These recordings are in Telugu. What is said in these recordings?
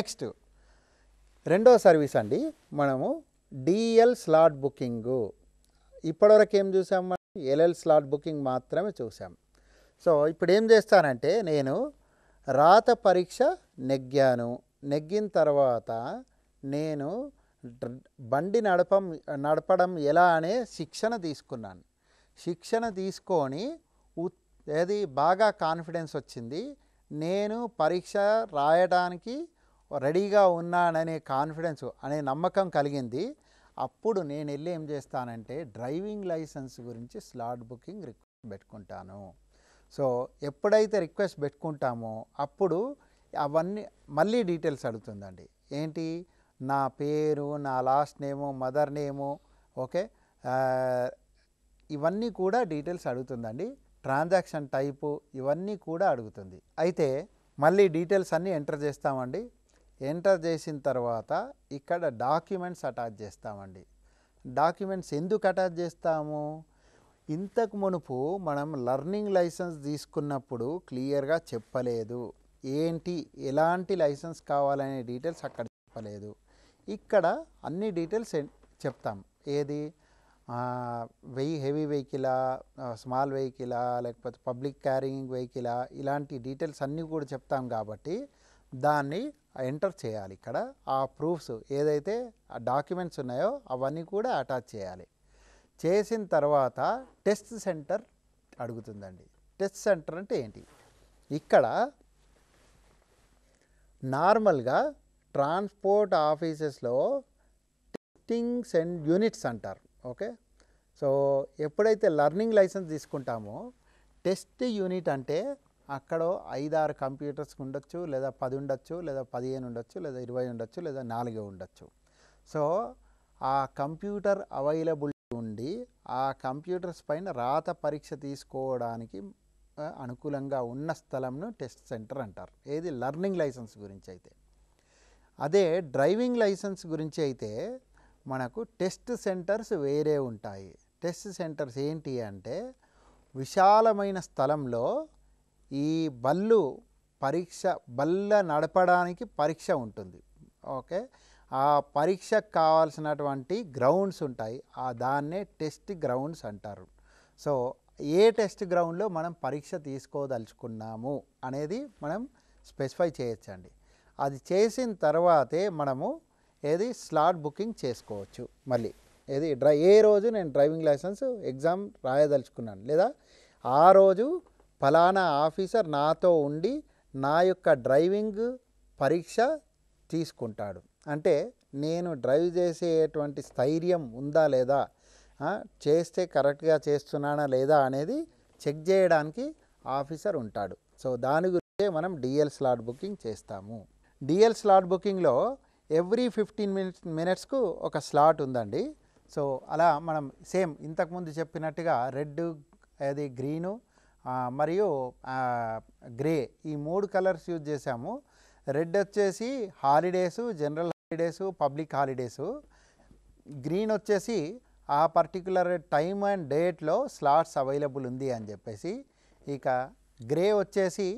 నెక్స్ట్ రెండో సర్వీస్ అండి మనము డిఎల్ స్లాట్ బుకింగు. ఇప్పటివరకు ఏం చూసాం మనం? ఎల్ఎల్ స్లాట్ బుకింగ్ మాత్రమే చూసాం. సో ఇప్పుడు ఏం చేస్తానంటే నేను రాత పరీక్ష నెగ్గిన తర్వాత నేను బండి నడపడం ఎలా అనే శిక్షణ తీసుకున్నాను. శిక్షణ తీసుకొని ఏది బాగా కాన్ఫిడెన్స్ వచ్చింది. నేను పరీక్ష రాయడానికి రెడీగా ఉన్నాననే కాన్ఫిడెన్స్ అనే నమ్మకం కలిగింది. అప్పుడు నేను వెళ్ళి ఏం చేస్తానంటే డ్రైవింగ్ లైసెన్స్ గురించి స్లాట్ బుకింగ్ రిక్వెస్ట్ పెట్టుకుంటాను. సో ఎప్పుడైతే రిక్వెస్ట్ పెట్టుకుంటామో అప్పుడు అవన్నీ మళ్ళీ డీటెయిల్స్ అడుగుతుందండి. ఏంటి? నా పేరు, నా లాస్ట్ నేము, మదర్ నేము, ఓకే, ఇవన్నీ కూడా డీటెయిల్స్ అడుగుతుందండి. ట్రాన్సాక్షన్ టైపు ఇవన్నీ కూడా అడుగుతుంది. అయితే మళ్ళీ డీటెయిల్స్ అన్నీ ఎంటర్ చేస్తామండి. ఎంటర్ చేసిన తర్వాత ఇక్కడ డాక్యుమెంట్స్ అటాచ్ చేస్తామండి. డాక్యుమెంట్స్ ఎందుకు అటాచ్ చేస్తాము? ఇంతకు మునుపు మనం లర్నింగ్ లైసెన్స్ తీసుకున్నప్పుడు క్లియర్గా చెప్పలేదు. ఏంటి ఎలాంటి లైసెన్స్ కావాలనే డీటెయిల్స్ అక్కడ చెప్పలేదు. ఇక్కడ అన్ని డీటెయిల్స్ చెప్తాం. ఏది హెవీ వెహికలా, స్మాల్ వెహికలా, లేకపోతే పబ్లిక్ క్యారింగ్ వెహికలా, ఇలాంటి డీటెయిల్స్ అన్నీ కూడా చెప్తాం. కాబట్టి దాన్ని ఎంటర్ చేయాలి. ఇక్కడ ఆ ప్రూఫ్స్ ఏదైతే ఆ డాక్యుమెంట్స్ ఉన్నాయో అవన్నీ కూడా అటాచ్ చేయాలి. చేసిన తర్వాత టెస్ట్ సెంటర్ అడుగుతుందండి. టెస్ట్ సెంటర్ అంటే ఏంటి? ఇక్కడ నార్మల్గా ట్రాన్స్పోర్ట్ ఆఫీసెస్లో టెస్టింగ్ యూనిట్స్ అంటారు. ఓకే, సో ఎప్పుడైతే లర్నింగ్ లైసెన్స్ తీసుకుంటామో టెస్ట్ యూనిట్ అంటే అక్కడ 5-6 కంప్యూటర్స్ ఉండొచ్చు, లేదా 10 ఉండొచ్చు, లేదా 15 ఉండొచ్చు, లేదా 20 ఉండొచ్చు, లేదా 4 ఉండొచ్చు. సో ఆ కంప్యూటర్ అవైలబుల్ ఉండి ఆ కంప్యూటర్స్ పైన రాత పరీక్ష తీసుకోవడానికి అనుకూలంగా ఉన్న స్థలంను టెస్ట్ సెంటర్ అంటారు. ఏది లర్నింగ్ లైసెన్స్ గురించి అయితే. అదే డ్రైవింగ్ లైసెన్స్ గురించి అయితే మనకు టెస్ట్ సెంటర్స్ వేరే ఉంటాయి. టెస్ట్ సెంటర్స్ ఏంటి అంటే విశాలమైన స్థలంలో ఈ బల్ల నడపడానికి పరీక్ష ఉంటుంది. ఓకే, ఆ పరీక్షకు కావాల్సినటువంటి గ్రౌండ్స్ ఉంటాయి. దాన్నే టెస్ట్ గ్రౌండ్స్ అంటారు. సో ఏ టెస్ట్ గ్రౌండ్లో మనం పరీక్ష తీసుకోదలుచుకున్నాము అనేది మనం స్పెసిఫై చేయొచ్చండి. అది చేసిన తర్వాతే మనము ఏది స్లాట్ బుకింగ్ చేసుకోవచ్చు. మళ్ళీ ఏది ఏ రోజు నేను డ్రైవింగ్ లైసెన్స్ ఎగ్జామ్ రాయదలుచుకున్నాను, లేదా ఆ రోజు ఫలానా ఆఫీసర్ నాతో ఉండి నా యొక్క డ్రైవింగ్ పరీక్ష తీసుకుంటాడు అంటే నేను డ్రైవ్ చేసేటువంటి స్థైర్యం ఉందా లేదా, చేస్తే కరెక్ట్గా చేస్తున్నానా లేదా అనేది చెక్ చేయడానికి ఆఫీసర్ ఉంటాడు. సో దాని గురించే మనం డిఎల్ స్లాట్ బుకింగ్ చేస్తాము. డిఎల్ స్లాట్ బుకింగ్లో ఎవ్రీ 15 మినిట్స్కు ఒక స్లాట్ ఉందండి. సో అలా మనం సేమ్ ఇంతకుముందు చెప్పినట్టుగా రెడ్, అది గ్రీను మరియు గ్రే, ఈ 3 కలర్స్ యూజ్ చేసాము. రెడ్ వచ్చేసి holidays, general holidays, public holidays. Green వచ్చేసి ఆ పర్టికులర్ టైమ్ అండ్ డేట్లో స్లాట్స్ అవైలబుల్ ఉంది అని చెప్పేసి. ఇక గ్రే వచ్చేసి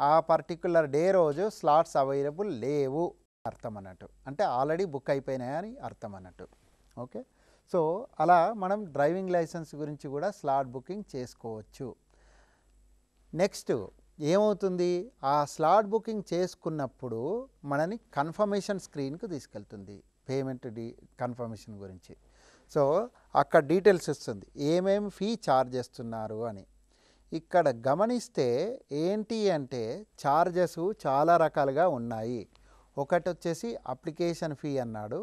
ఆ పర్టికులర్ డే రోజు స్లాట్స్ అవైలబుల్ లేవు అర్థం అన్నట్టు, అంటే ఆల్రెడీ బుక్ అయిపోయినాయని అర్థం అన్నట్టు. ఓకే, సో అలా మనం డ్రైవింగ్ లైసెన్స్ గురించి కూడా స్లాట్ బుకింగ్ చేసుకోవచ్చు. నెక్స్ట్ ఏమవుతుంది? ఆ స్లాట్ బుకింగ్ చేసుకున్నప్పుడు మనని కన్ఫర్మేషన్ స్క్రీన్కు తీసుకెళ్తుంది పేమెంట్ కన్ఫర్మేషన్ గురించి. సో అక్కడ డీటెయిల్స్ ఇస్తుంది ఏమేమి ఫీ ఛార్జ్ చేస్తున్నారు అని. ఇక్కడ గమనిస్తే ఏంటి అంటే ఛార్జెస్ చాలా రకాలుగా ఉన్నాయి. ఒకటి వచ్చేసి అప్లికేషన్ ఫీ అన్నాడు,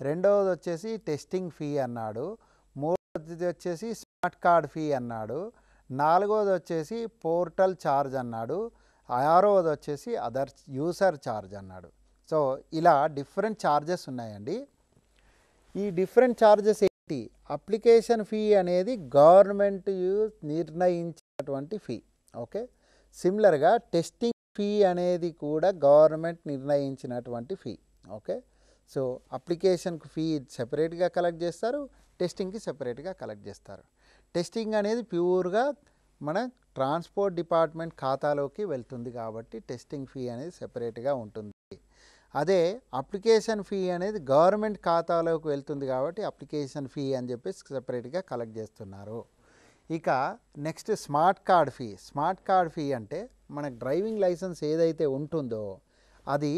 రెండవది వచ్చేసి టెస్టింగ్ ఫీ అన్నాడు, మూడవది వచ్చేసి స్మార్ట్ కార్డ్ ఫీ అన్నాడు, నాలుగవది వచ్చేసి పోర్టల్ ఛార్జ్ అన్నాడు, ఆరవది వచ్చేసి అదర్ యూసర్ ఛార్జ్ అన్నాడు. సో ఇలా డిఫరెంట్ ఛార్జెస్ ఉన్నాయండి. ఈ డిఫరెంట్ ఛార్జెస్ ఏంటి? అప్లికేషన్ ఫీ అనేది గవర్నమెంట్ నిర్ణయించినటువంటి ఫీ. ఓకే, సిమిలర్గా టెస్టింగ్ ఫీ అనేది కూడా గవర్నమెంట్ నిర్ణయించినటువంటి ఫీ. ఓకే, సో అప్లికేషన్కి ఫీ సెపరేట్గా కలెక్ట్ చేస్తారు, టెస్టింగ్కి సెపరేట్గా కలెక్ట్ చేస్తారు. టెస్టింగ్ అనేది ప్యూర్గా మన ట్రాన్స్పోర్ట్ డిపార్ట్మెంట్ ఖాతాలోకి వెళ్తుంది కాబట్టి టెస్టింగ్ ఫీ అనేది సెపరేట్గా ఉంటుంది. అదే అప్లికేషన్ ఫీ అనేది గవర్నమెంట్ ఖాతాలోకి వెళ్తుంది కాబట్టి అప్లికేషన్ ఫీ అని చెప్పేసి సెపరేట్గా కలెక్ట్ చేస్తున్నారు. ఇక next smart card fee. Smart card fee అంటే మన డ్రైవింగ్ లైసెన్స్ ఏదైతే ఉంటుందో అది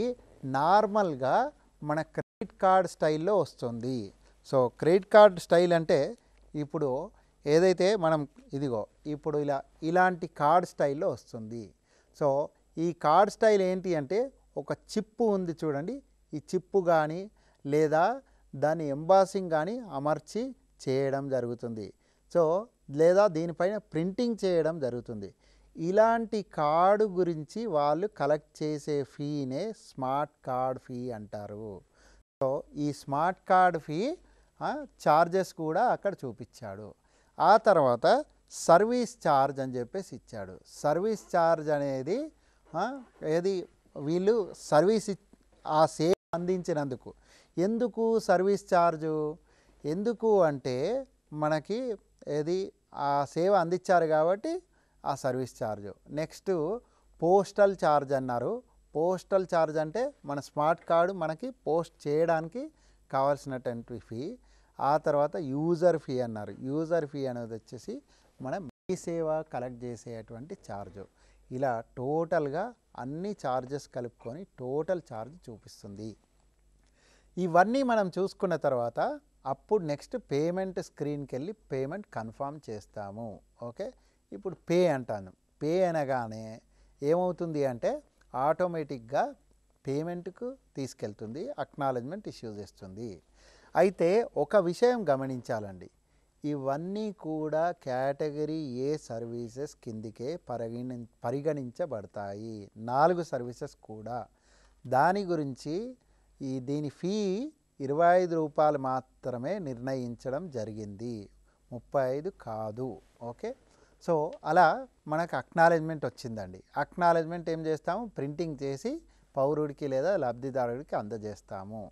నార్మల్గా మన క్రెడిట్ కార్డ్ స్టైల్లో వస్తుంది. సో క్రెడిట్ కార్డ్ స్టైల్ అంటే ఇప్పుడు ఏదైతే మనం ఇదిగో ఇప్పుడు ఇలాంటి కార్డ్ స్టైల్లో వస్తుంది. సో ఈ కార్డ్ స్టైల్ ఏంటి అంటే ఒక చిప్పు ఉంది చూడండి, ఈ చిప్పు కానీ లేదా దాని ఎంబాసింగ్ కానీ అమర్చి చేయడం జరుగుతుంది. సో లేదా దీనిపైన ప్రింటింగ్ చేయడం జరుగుతుంది. ఇలాంటి కార్డు గురించి వాళ్ళు కలెక్ట్ చేసే ఫీనే స్మార్ట్ కార్డ్ ఫీ అంటారు. సో ఈ స్మార్ట్ కార్డ్ ఫీ ఛార్జెస్ కూడా అక్కడ చూపించాడు. ఆ తర్వాత సర్వీస్ ఛార్జ్ అని చెప్పేసి ఇచ్చాడు. సర్వీస్ ఛార్జ్ అనేది ఏది వీళ్ళు సర్వీస్ ఆ సేవ అందించినందుకు. ఎందుకు సర్వీస్ ఛార్జు? ఎందుకు అంటే మనకి ఏది ఆ సేవ అందించారు కాబట్టి ఆ service charge. Next postal charge అన్నారు. పోస్టల్ ఛార్జ్ అంటే మన స్మార్ట్ కార్డు మనకి పోస్ట్ చేయడానికి కావాల్సినటువంటి ఫీ. ఆ తర్వాత యూజర్ ఫీ అన్నారు. యూజర్ ఫీ అనేది వచ్చేసి మనం మీ సేవ కలెక్ట్ చేసేటువంటి ఛార్జు. ఇలా టోటల్గా అన్ని ఛార్జెస్ కలుపుకొని టోటల్ ఛార్జ్ చూపిస్తుంది. ఇవన్నీ మనం చూసుకున్న తర్వాత అప్పుడు నెక్స్ట్ పేమెంట్ స్క్రీన్కి వెళ్ళి పేమెంట్ కన్ఫర్మ్ చేస్తాము. ఓకే, ఇప్పుడు పే అంటాను. పే అనగానే ఏమవుతుంది అంటే ఆటోమేటిక్గా పేమెంట్కు తీసుకెళ్తుంది, అక్నాలెడ్జ్మెంట్ ఇష్యూ చేస్తుంది. అయితే ఒక విషయం గమనించాలండి, ఇవన్నీ కూడా కేటగిరీ ఏ సర్వీసెస్ కిందికే పరిగణించబడతాయి. 4 సర్వీసెస్ కూడా. దాని గురించి దీని ఫీ రూ. 25 మాత్రమే నిర్ణయించడం జరిగింది, 35 కాదు. ఓకే, సో అలా మనకు అక్నాలెడ్జ్మెంట్ వచ్చిందండి. అక్నాలెడ్జ్మెంట్ ఏం చేస్తాము? ప్రింటింగ్ చేసి పౌరుడికి లేదా లబ్ధిదారుడికి అందజేస్తాము.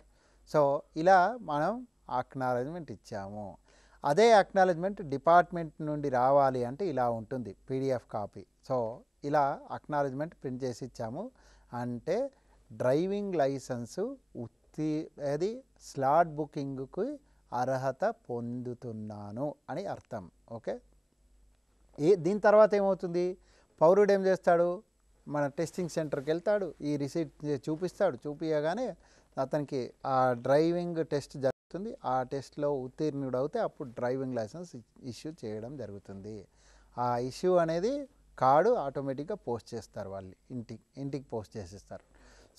సో ఇలా మనం అక్నాలెడ్జ్మెంట్ ఇచ్చాము. అదే అక్నాలెడ్జ్మెంట్ డిపార్ట్మెంట్ నుండి రావాలి అంటే ఇలా ఉంటుంది, పీడిఎఫ్ కాపీ. సో ఇలా అక్నాలెడ్జ్మెంట్ ప్రింట్ చేసి ఇచ్చాము అంటే డ్రైవింగ్ లైసెన్సు అది స్లాట్ బుకింగ్కి అర్హత పొందుతున్నాను అని అర్థం. ఓకే, దీని తర్వాత ఏమవుతుంది? పౌరుడు ఏం చేస్తాడు? మన టెస్టింగ్ సెంటర్కి వెళ్తాడు, ఈ రిసీట్ చూపిస్తాడు. చూపించగానే అతనికి ఆ డ్రైవింగ్ టెస్ట్ జరుగుతుంది. ఆ టెస్ట్లో ఉత్తీర్ణుడవుతే అప్పుడు డ్రైవింగ్ లైసెన్స్ ఇష్యూ చేయడం జరుగుతుంది. ఆ ఇష్యూ అనేది కార్డు ఆటోమేటిక్గా పోస్ట్ చేస్తారు, వాళ్ళు ఇంటికి పోస్ట్ చేసేస్తారు.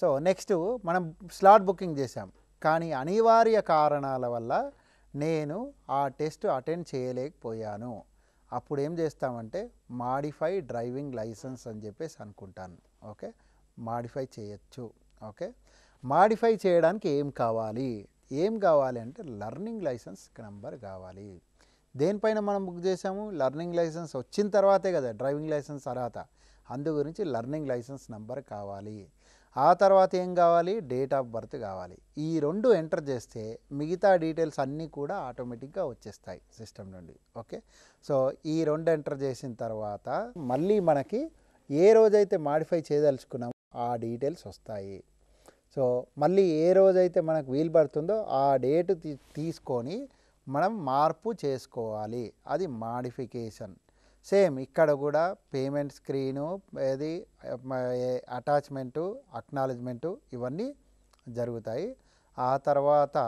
సో నెక్స్ట్ మనం స్లాట్ బుకింగ్ చేసాం, కానీ అనివార్య కారణాల వల్ల నేను ఆ టెస్ట్ అటెండ్ చేయలేకపోయాను. అప్పుడు ఏం చేస్తామంటే మాడిఫై డ్రైవింగ్ లైసెన్స్ అని చెప్పేసి అనుకుంటాను. ఓకే, మాడిఫై చేయొచ్చు. ఓకే, మాడిఫై చేయడానికి ఏం కావాలి అంటే లర్నింగ్ లైసెన్స్ నెంబర్ కావాలి. దేనిపైన మనం బుక్ చేసాము? లర్నింగ్ లైసెన్స్ వచ్చిన తర్వాతే కదా డ్రైవింగ్ లైసెన్స్ అర్హత. అందు గురించి లర్నింగ్ లైసెన్స్ నెంబర్ కావాలి. ఆ తర్వాత ఏం కావాలి? డేట్ ఆఫ్ బర్త్ కావాలి. ఈ 2 ఎంటర్ చేస్తే మిగతా డీటెయిల్స్ అన్నీ కూడా ఆటోమేటిక్గా వచ్చేస్తాయి సిస్టమ్ నుండి. ఓకే, సో ఈ 2 ఎంటర్ చేసిన తర్వాత మళ్ళీ మనకి ఏ రోజైతే మాడిఫై చేయదలుచుకున్నామో ఆ డీటెయిల్స్ వస్తాయి. సో మళ్ళీ ఏ రోజైతే మనకు వీలు పడుతుందో ఆ డేట్ తీసుకొని మనం మార్పు చేసుకోవాలి, అది మాడిఫికేషన్. సేమ్ ఇక్కడ కూడా పేమెంట్ స్క్రీను, ఏది అటాచ్మెంటు, అక్నాలెడ్జ్మెంటు ఇవన్నీ జరుగుతాయి. ఆ తర్వాత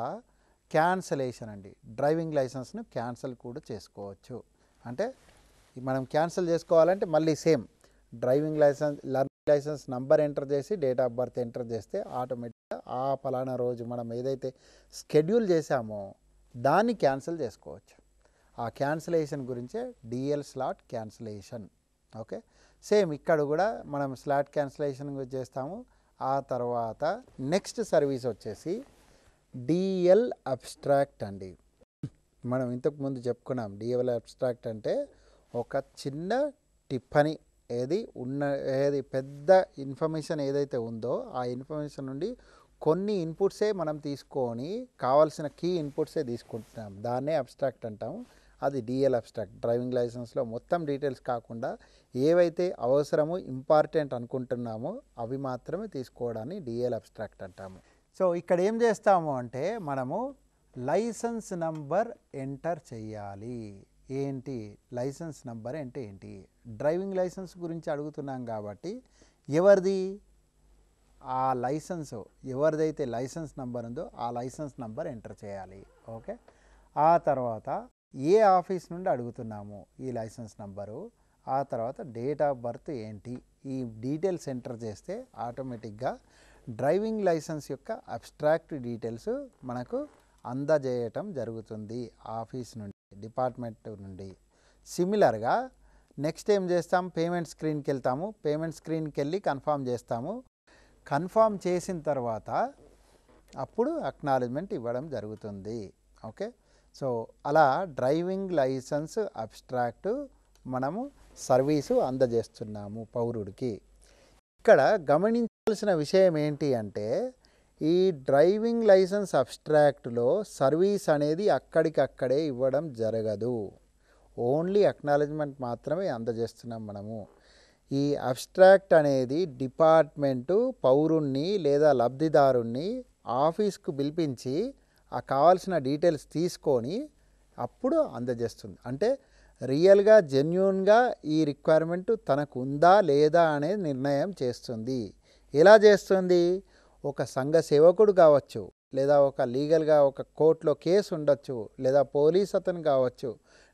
క్యాన్సలేషన్ అండి. డ్రైవింగ్ లైసెన్స్ను క్యాన్సిల్ కూడా చేసుకోవచ్చు. అంటే మనం క్యాన్సిల్ చేసుకోవాలంటే మళ్ళీ same driving licence learning licence number enter చేసి డేట్ ఆఫ్ బర్త్ ఎంటర్ చేస్తే ఆటోమేటిక్గా ఆ ఫలానా రోజు మనం ఏదైతే స్కెడ్యూల్ చేసామో దాన్ని క్యాన్సిల్ చేసుకోవచ్చు. ఆ క్యాన్సిలేషన్ గురించే DL slot cancellation. Okay, same ఇక్కడ కూడా మనం స్లాట్ క్యాన్సిలేషన్ చేస్తాము. ఆ తర్వాత నెక్స్ట్ సర్వీస్ వచ్చేసి డిఎల్ అబ్స్ట్రాక్ట్ అండి. మనం ఇంతకుముందు చెప్పుకున్నాం, డిఎల్ అబ్స్ట్రాక్ట్ అంటే ఒక చిన్న టిప్పని ఏది పెద్ద ఇన్ఫర్మేషన్ ఏదైతే ఉందో ఆ ఇన్ఫర్మేషన్ నుండి కొన్ని ఇన్పుట్సే మనం తీసుకొని కావాల్సిన కీ ఇన్పుట్సే తీసుకుంటున్నాం, దాన్నే అబ్స్ట్రాక్ట్ అంటాము. అది డిఎల్ అబ్స్ట్రాక్ట్. డ్రైవింగ్ లైసెన్స్లో మొత్తం డీటెయిల్స్ కాకుండా ఏవైతే అవసరమో ఇంపార్టెంట్ అనుకుంటున్నామో అవి మాత్రమే తీసుకోవడాన్ని డిఎల్ అబ్స్ట్రాక్ట్ అంటాము. సో ఇక్కడ ఏం చేస్తాము అంటే మనము లైసెన్స్ నంబర్ ఎంటర్ చేయాలి. ఏంటి లైసెన్స్ నంబర్ అంటే ఏంటి? డ్రైవింగ్ లైసెన్స్ గురించి అడుగుతున్నాం కాబట్టి ఎవరిది ఆ లైసెన్స్, ఎవరిదైతే లైసెన్స్ నంబర్ ఉందో ఆ లైసెన్స్ నంబర్ ఎంటర్ చేయాలి. ఓకే, ఆ తర్వాత ఏ ఆఫీస్ నుండి అడుగుతున్నాము ఈ లైసెన్స్ నంబరు, ఆ తర్వాత డేట్ ఆఫ్ బర్త్ ఏంటి, ఈ డీటెయిల్స్ ఎంటర్ చేస్తే ఆటోమేటిక్గా డ్రైవింగ్ లైసెన్స్ యొక్క అబ్స్ట్రాక్ట్ డీటెయిల్స్ మనకు అందజేయటం జరుగుతుంది ఆఫీస్ నుండి, డిపార్ట్మెంట్ నుండి. సిమిలర్గా నెక్స్ట్ ఏం చేస్తాం, పేమెంట్ స్క్రీన్కి వెళ్తాము. పేమెంట్ స్క్రీన్కి వెళ్ళి కన్ఫర్మ్ చేస్తాము. కన్ఫర్మ్ చేసిన తర్వాత అప్పుడు అక్నాలెడ్జ్మెంట్ ఇవ్వడం జరుగుతుంది. ఓకే, సో అలా డ్రైవింగ్ లైసెన్స్ అబ్స్ట్రాక్ట్ మనము సర్వీసు అందజేస్తున్నాము పౌరుడికి. ఇక్కడ గమనించాల్సిన విషయం ఏంటి అంటే ఈ డ్రైవింగ్ లైసెన్స్ అబ్స్ట్రాక్ట్లో సర్వీస్ అనేది అక్కడికక్కడే ఇవ్వడం జరగదు. ఓన్లీ అక్నాలెడ్జ్మెంట్ మాత్రమే అందజేస్తున్నాం మనము. ఈ అబ్స్ట్రాక్ట్ అనేది డిపార్ట్మెంటు పౌరుణ్ణి లేదా లబ్ధిదారుణ్ణి ఆఫీస్కు పిలిపించి ఆ కావాల్సిన డీటెయిల్స్ తీసుకొని అప్పుడు అందజేస్తుంది. అంటే రియల్గా జెన్యూన్గా ఈ రిక్వైర్మెంట్ తనకు ఉందా లేదా అనేది నిర్ణయం చేస్తుంది. ఎలా చేస్తుంది? ఒక సంఘ సేవకుడు కావచ్చు, లేదా ఒక లీగల్గా ఒక కోర్టులో కేసు ఉండొచ్చు, లేదా పోలీస్ అతను కావచ్చు,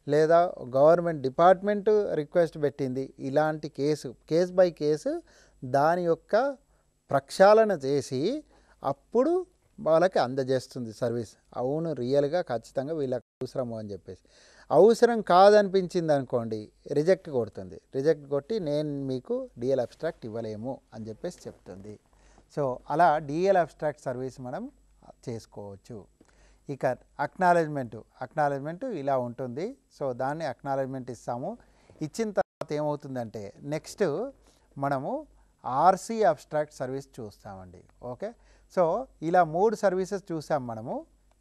లేదా గవర్నమెంట్ డిపార్ట్మెంట్ రిక్వెస్ట్ పెట్టింది. ఇలాంటి కేసు బై కేసు దాని యొక్క ప్రక్షాళన చేసి అప్పుడు వాళ్ళకి అందజేస్తుంది సర్వీస్. అవును రియల్గా ఖచ్చితంగా వీళ్ళకి అవసరము అని చెప్పేసి. అవసరం కాదనిపించింది అనుకోండి రిజెక్ట్ కొడుతుంది. రిజెక్ట్ కొట్టి నేను మీకు డిఎల్ అబ్స్ట్రాక్ట్ ఇవ్వలేము అని చెప్పేసి చెప్తుంది. సో అలా డిఎల్ అబ్స్ట్రాక్ట్ సర్వీస్ మనం చేసుకోవచ్చు. ఇక అక్నాలెడ్జ్మెంట్ ఇలా ఉంటుంది. సో దాన్ని అక్నాలెడ్జ్మెంట్ ఇస్తాము. ఇచ్చిన తర్వాత ఏమవుతుందంటే నెక్స్ట్ మనము ఆర్సీ అబ్స్ట్రాక్ట్ సర్వీస్ చూస్తామండి. ఓకే, సో ఇలా 3 సర్వీసెస్ చూసాం మనము.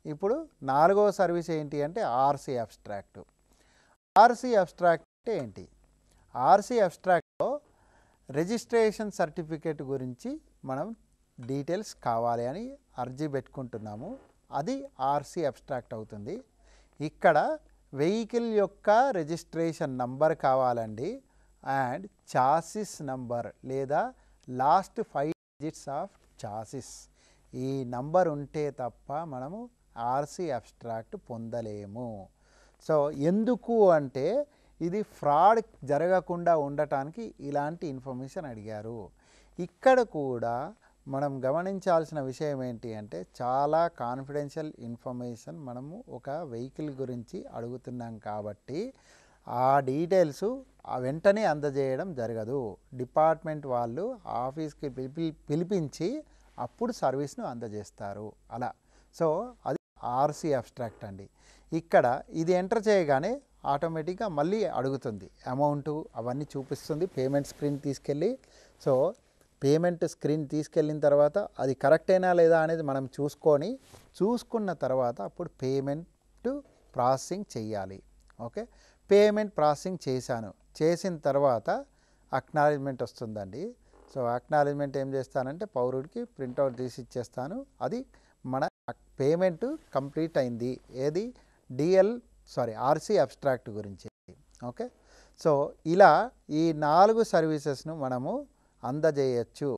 ఇప్పుడు 4వ సర్వీస్ ఏంటి అంటే ఆర్సీ అబ్స్ట్రాక్ట్. ఆర్సీ అబ్స్ట్రాక్ట్ అంటే ఏంటి? ఆర్సీ అబ్స్ట్రాక్ట్లో రిజిస్ట్రేషన్ సర్టిఫికేట్ గురించి మనం డీటెయిల్స్ కావాలి అని అర్జీ పెట్టుకుంటున్నాము. అది ఆర్సీ అబ్స్ట్రాక్ట్ అవుతుంది. ఇక్కడ వెహికల్ యొక్క రిజిస్ట్రేషన్ నంబర్ కావాలండి అండ్ చాసిస్ నంబర్ లేదా లాస్ట్ 5 డిజిట్స్ ఆఫ్ చాసిస్, ఈ నంబర్ ఉంటే తప్ప మనము ఆర్సీ అబ్స్ట్రాక్ట్ పొందలేము. సో ఎందుకు అంటే ఇది ఫ్రాడ్ జరగకుండా ఉండటానికి ఇలాంటి ఇన్ఫర్మేషన్ అడిగారు. ఇక్కడ కూడా మనం గమనించాల్సిన విషయం ఏంటి అంటే చాలా కాన్ఫిడెన్షియల్ ఇన్ఫర్మేషన్ మనము ఒక వెహికల్ గురించి అడుగుతున్నాం కాబట్టి ఆ డీటెయిల్స్ వెంటనే అందజేయడం జరగదు. డిపార్ట్మెంట్ వాళ్ళు ఆఫీస్కి పిలిపించి అప్పుడు సర్వీస్ను అందజేస్తారు అలా. సో అది ఆర్సీ అబ్స్ట్రాక్ట్ అండి. ఇక్కడ ఇది ఎంటర్ చేయగానే ఆటోమేటిక్గా మళ్ళీ అడుగుతుంది, అమౌంట్ అవన్నీ చూపిస్తుంది. పేమెంట్ స్క్రీన్ తీసుకెళ్ళి, సో పేమెంట్ స్క్రీన్ తీసుకెళ్ళిన తర్వాత అది కరెక్టేనా లేదా అనేది మనం చూసుకున్న తర్వాత అప్పుడు పేమెంట్ ప్రాసెసింగ్ చేయాలి. ఓకే, పేమెంట్ ప్రాసెసింగ్ చేసిన తర్వాత అక్నాలెడ్జ్మెంట్ వస్తుందండి. సో అక్నాలెడ్జ్మెంట్ ఏం చేస్తానంటే పౌరుడికి ప్రింట్అవుట్ తీసి ఇచ్చేస్తాను. అది మన పేమెంట్ కంప్లీట్ అయింది. ఏది ఆర్సీ అబ్స్ట్రాక్ట్ గురించి. ఓకే, సో ఇలా ఈ 4 సర్వీసెస్ను మనము అందజేయచ్చు.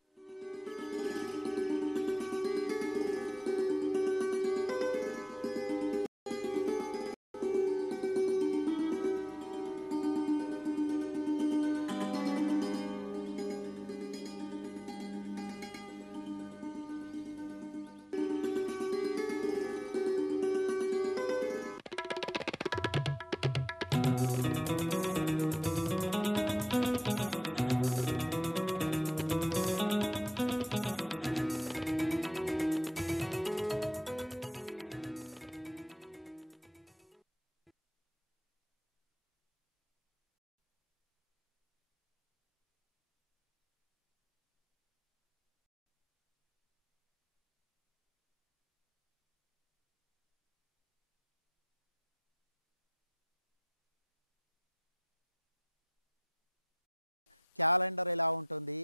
క్యాలెండర్ ఎలా ఉంటుంది,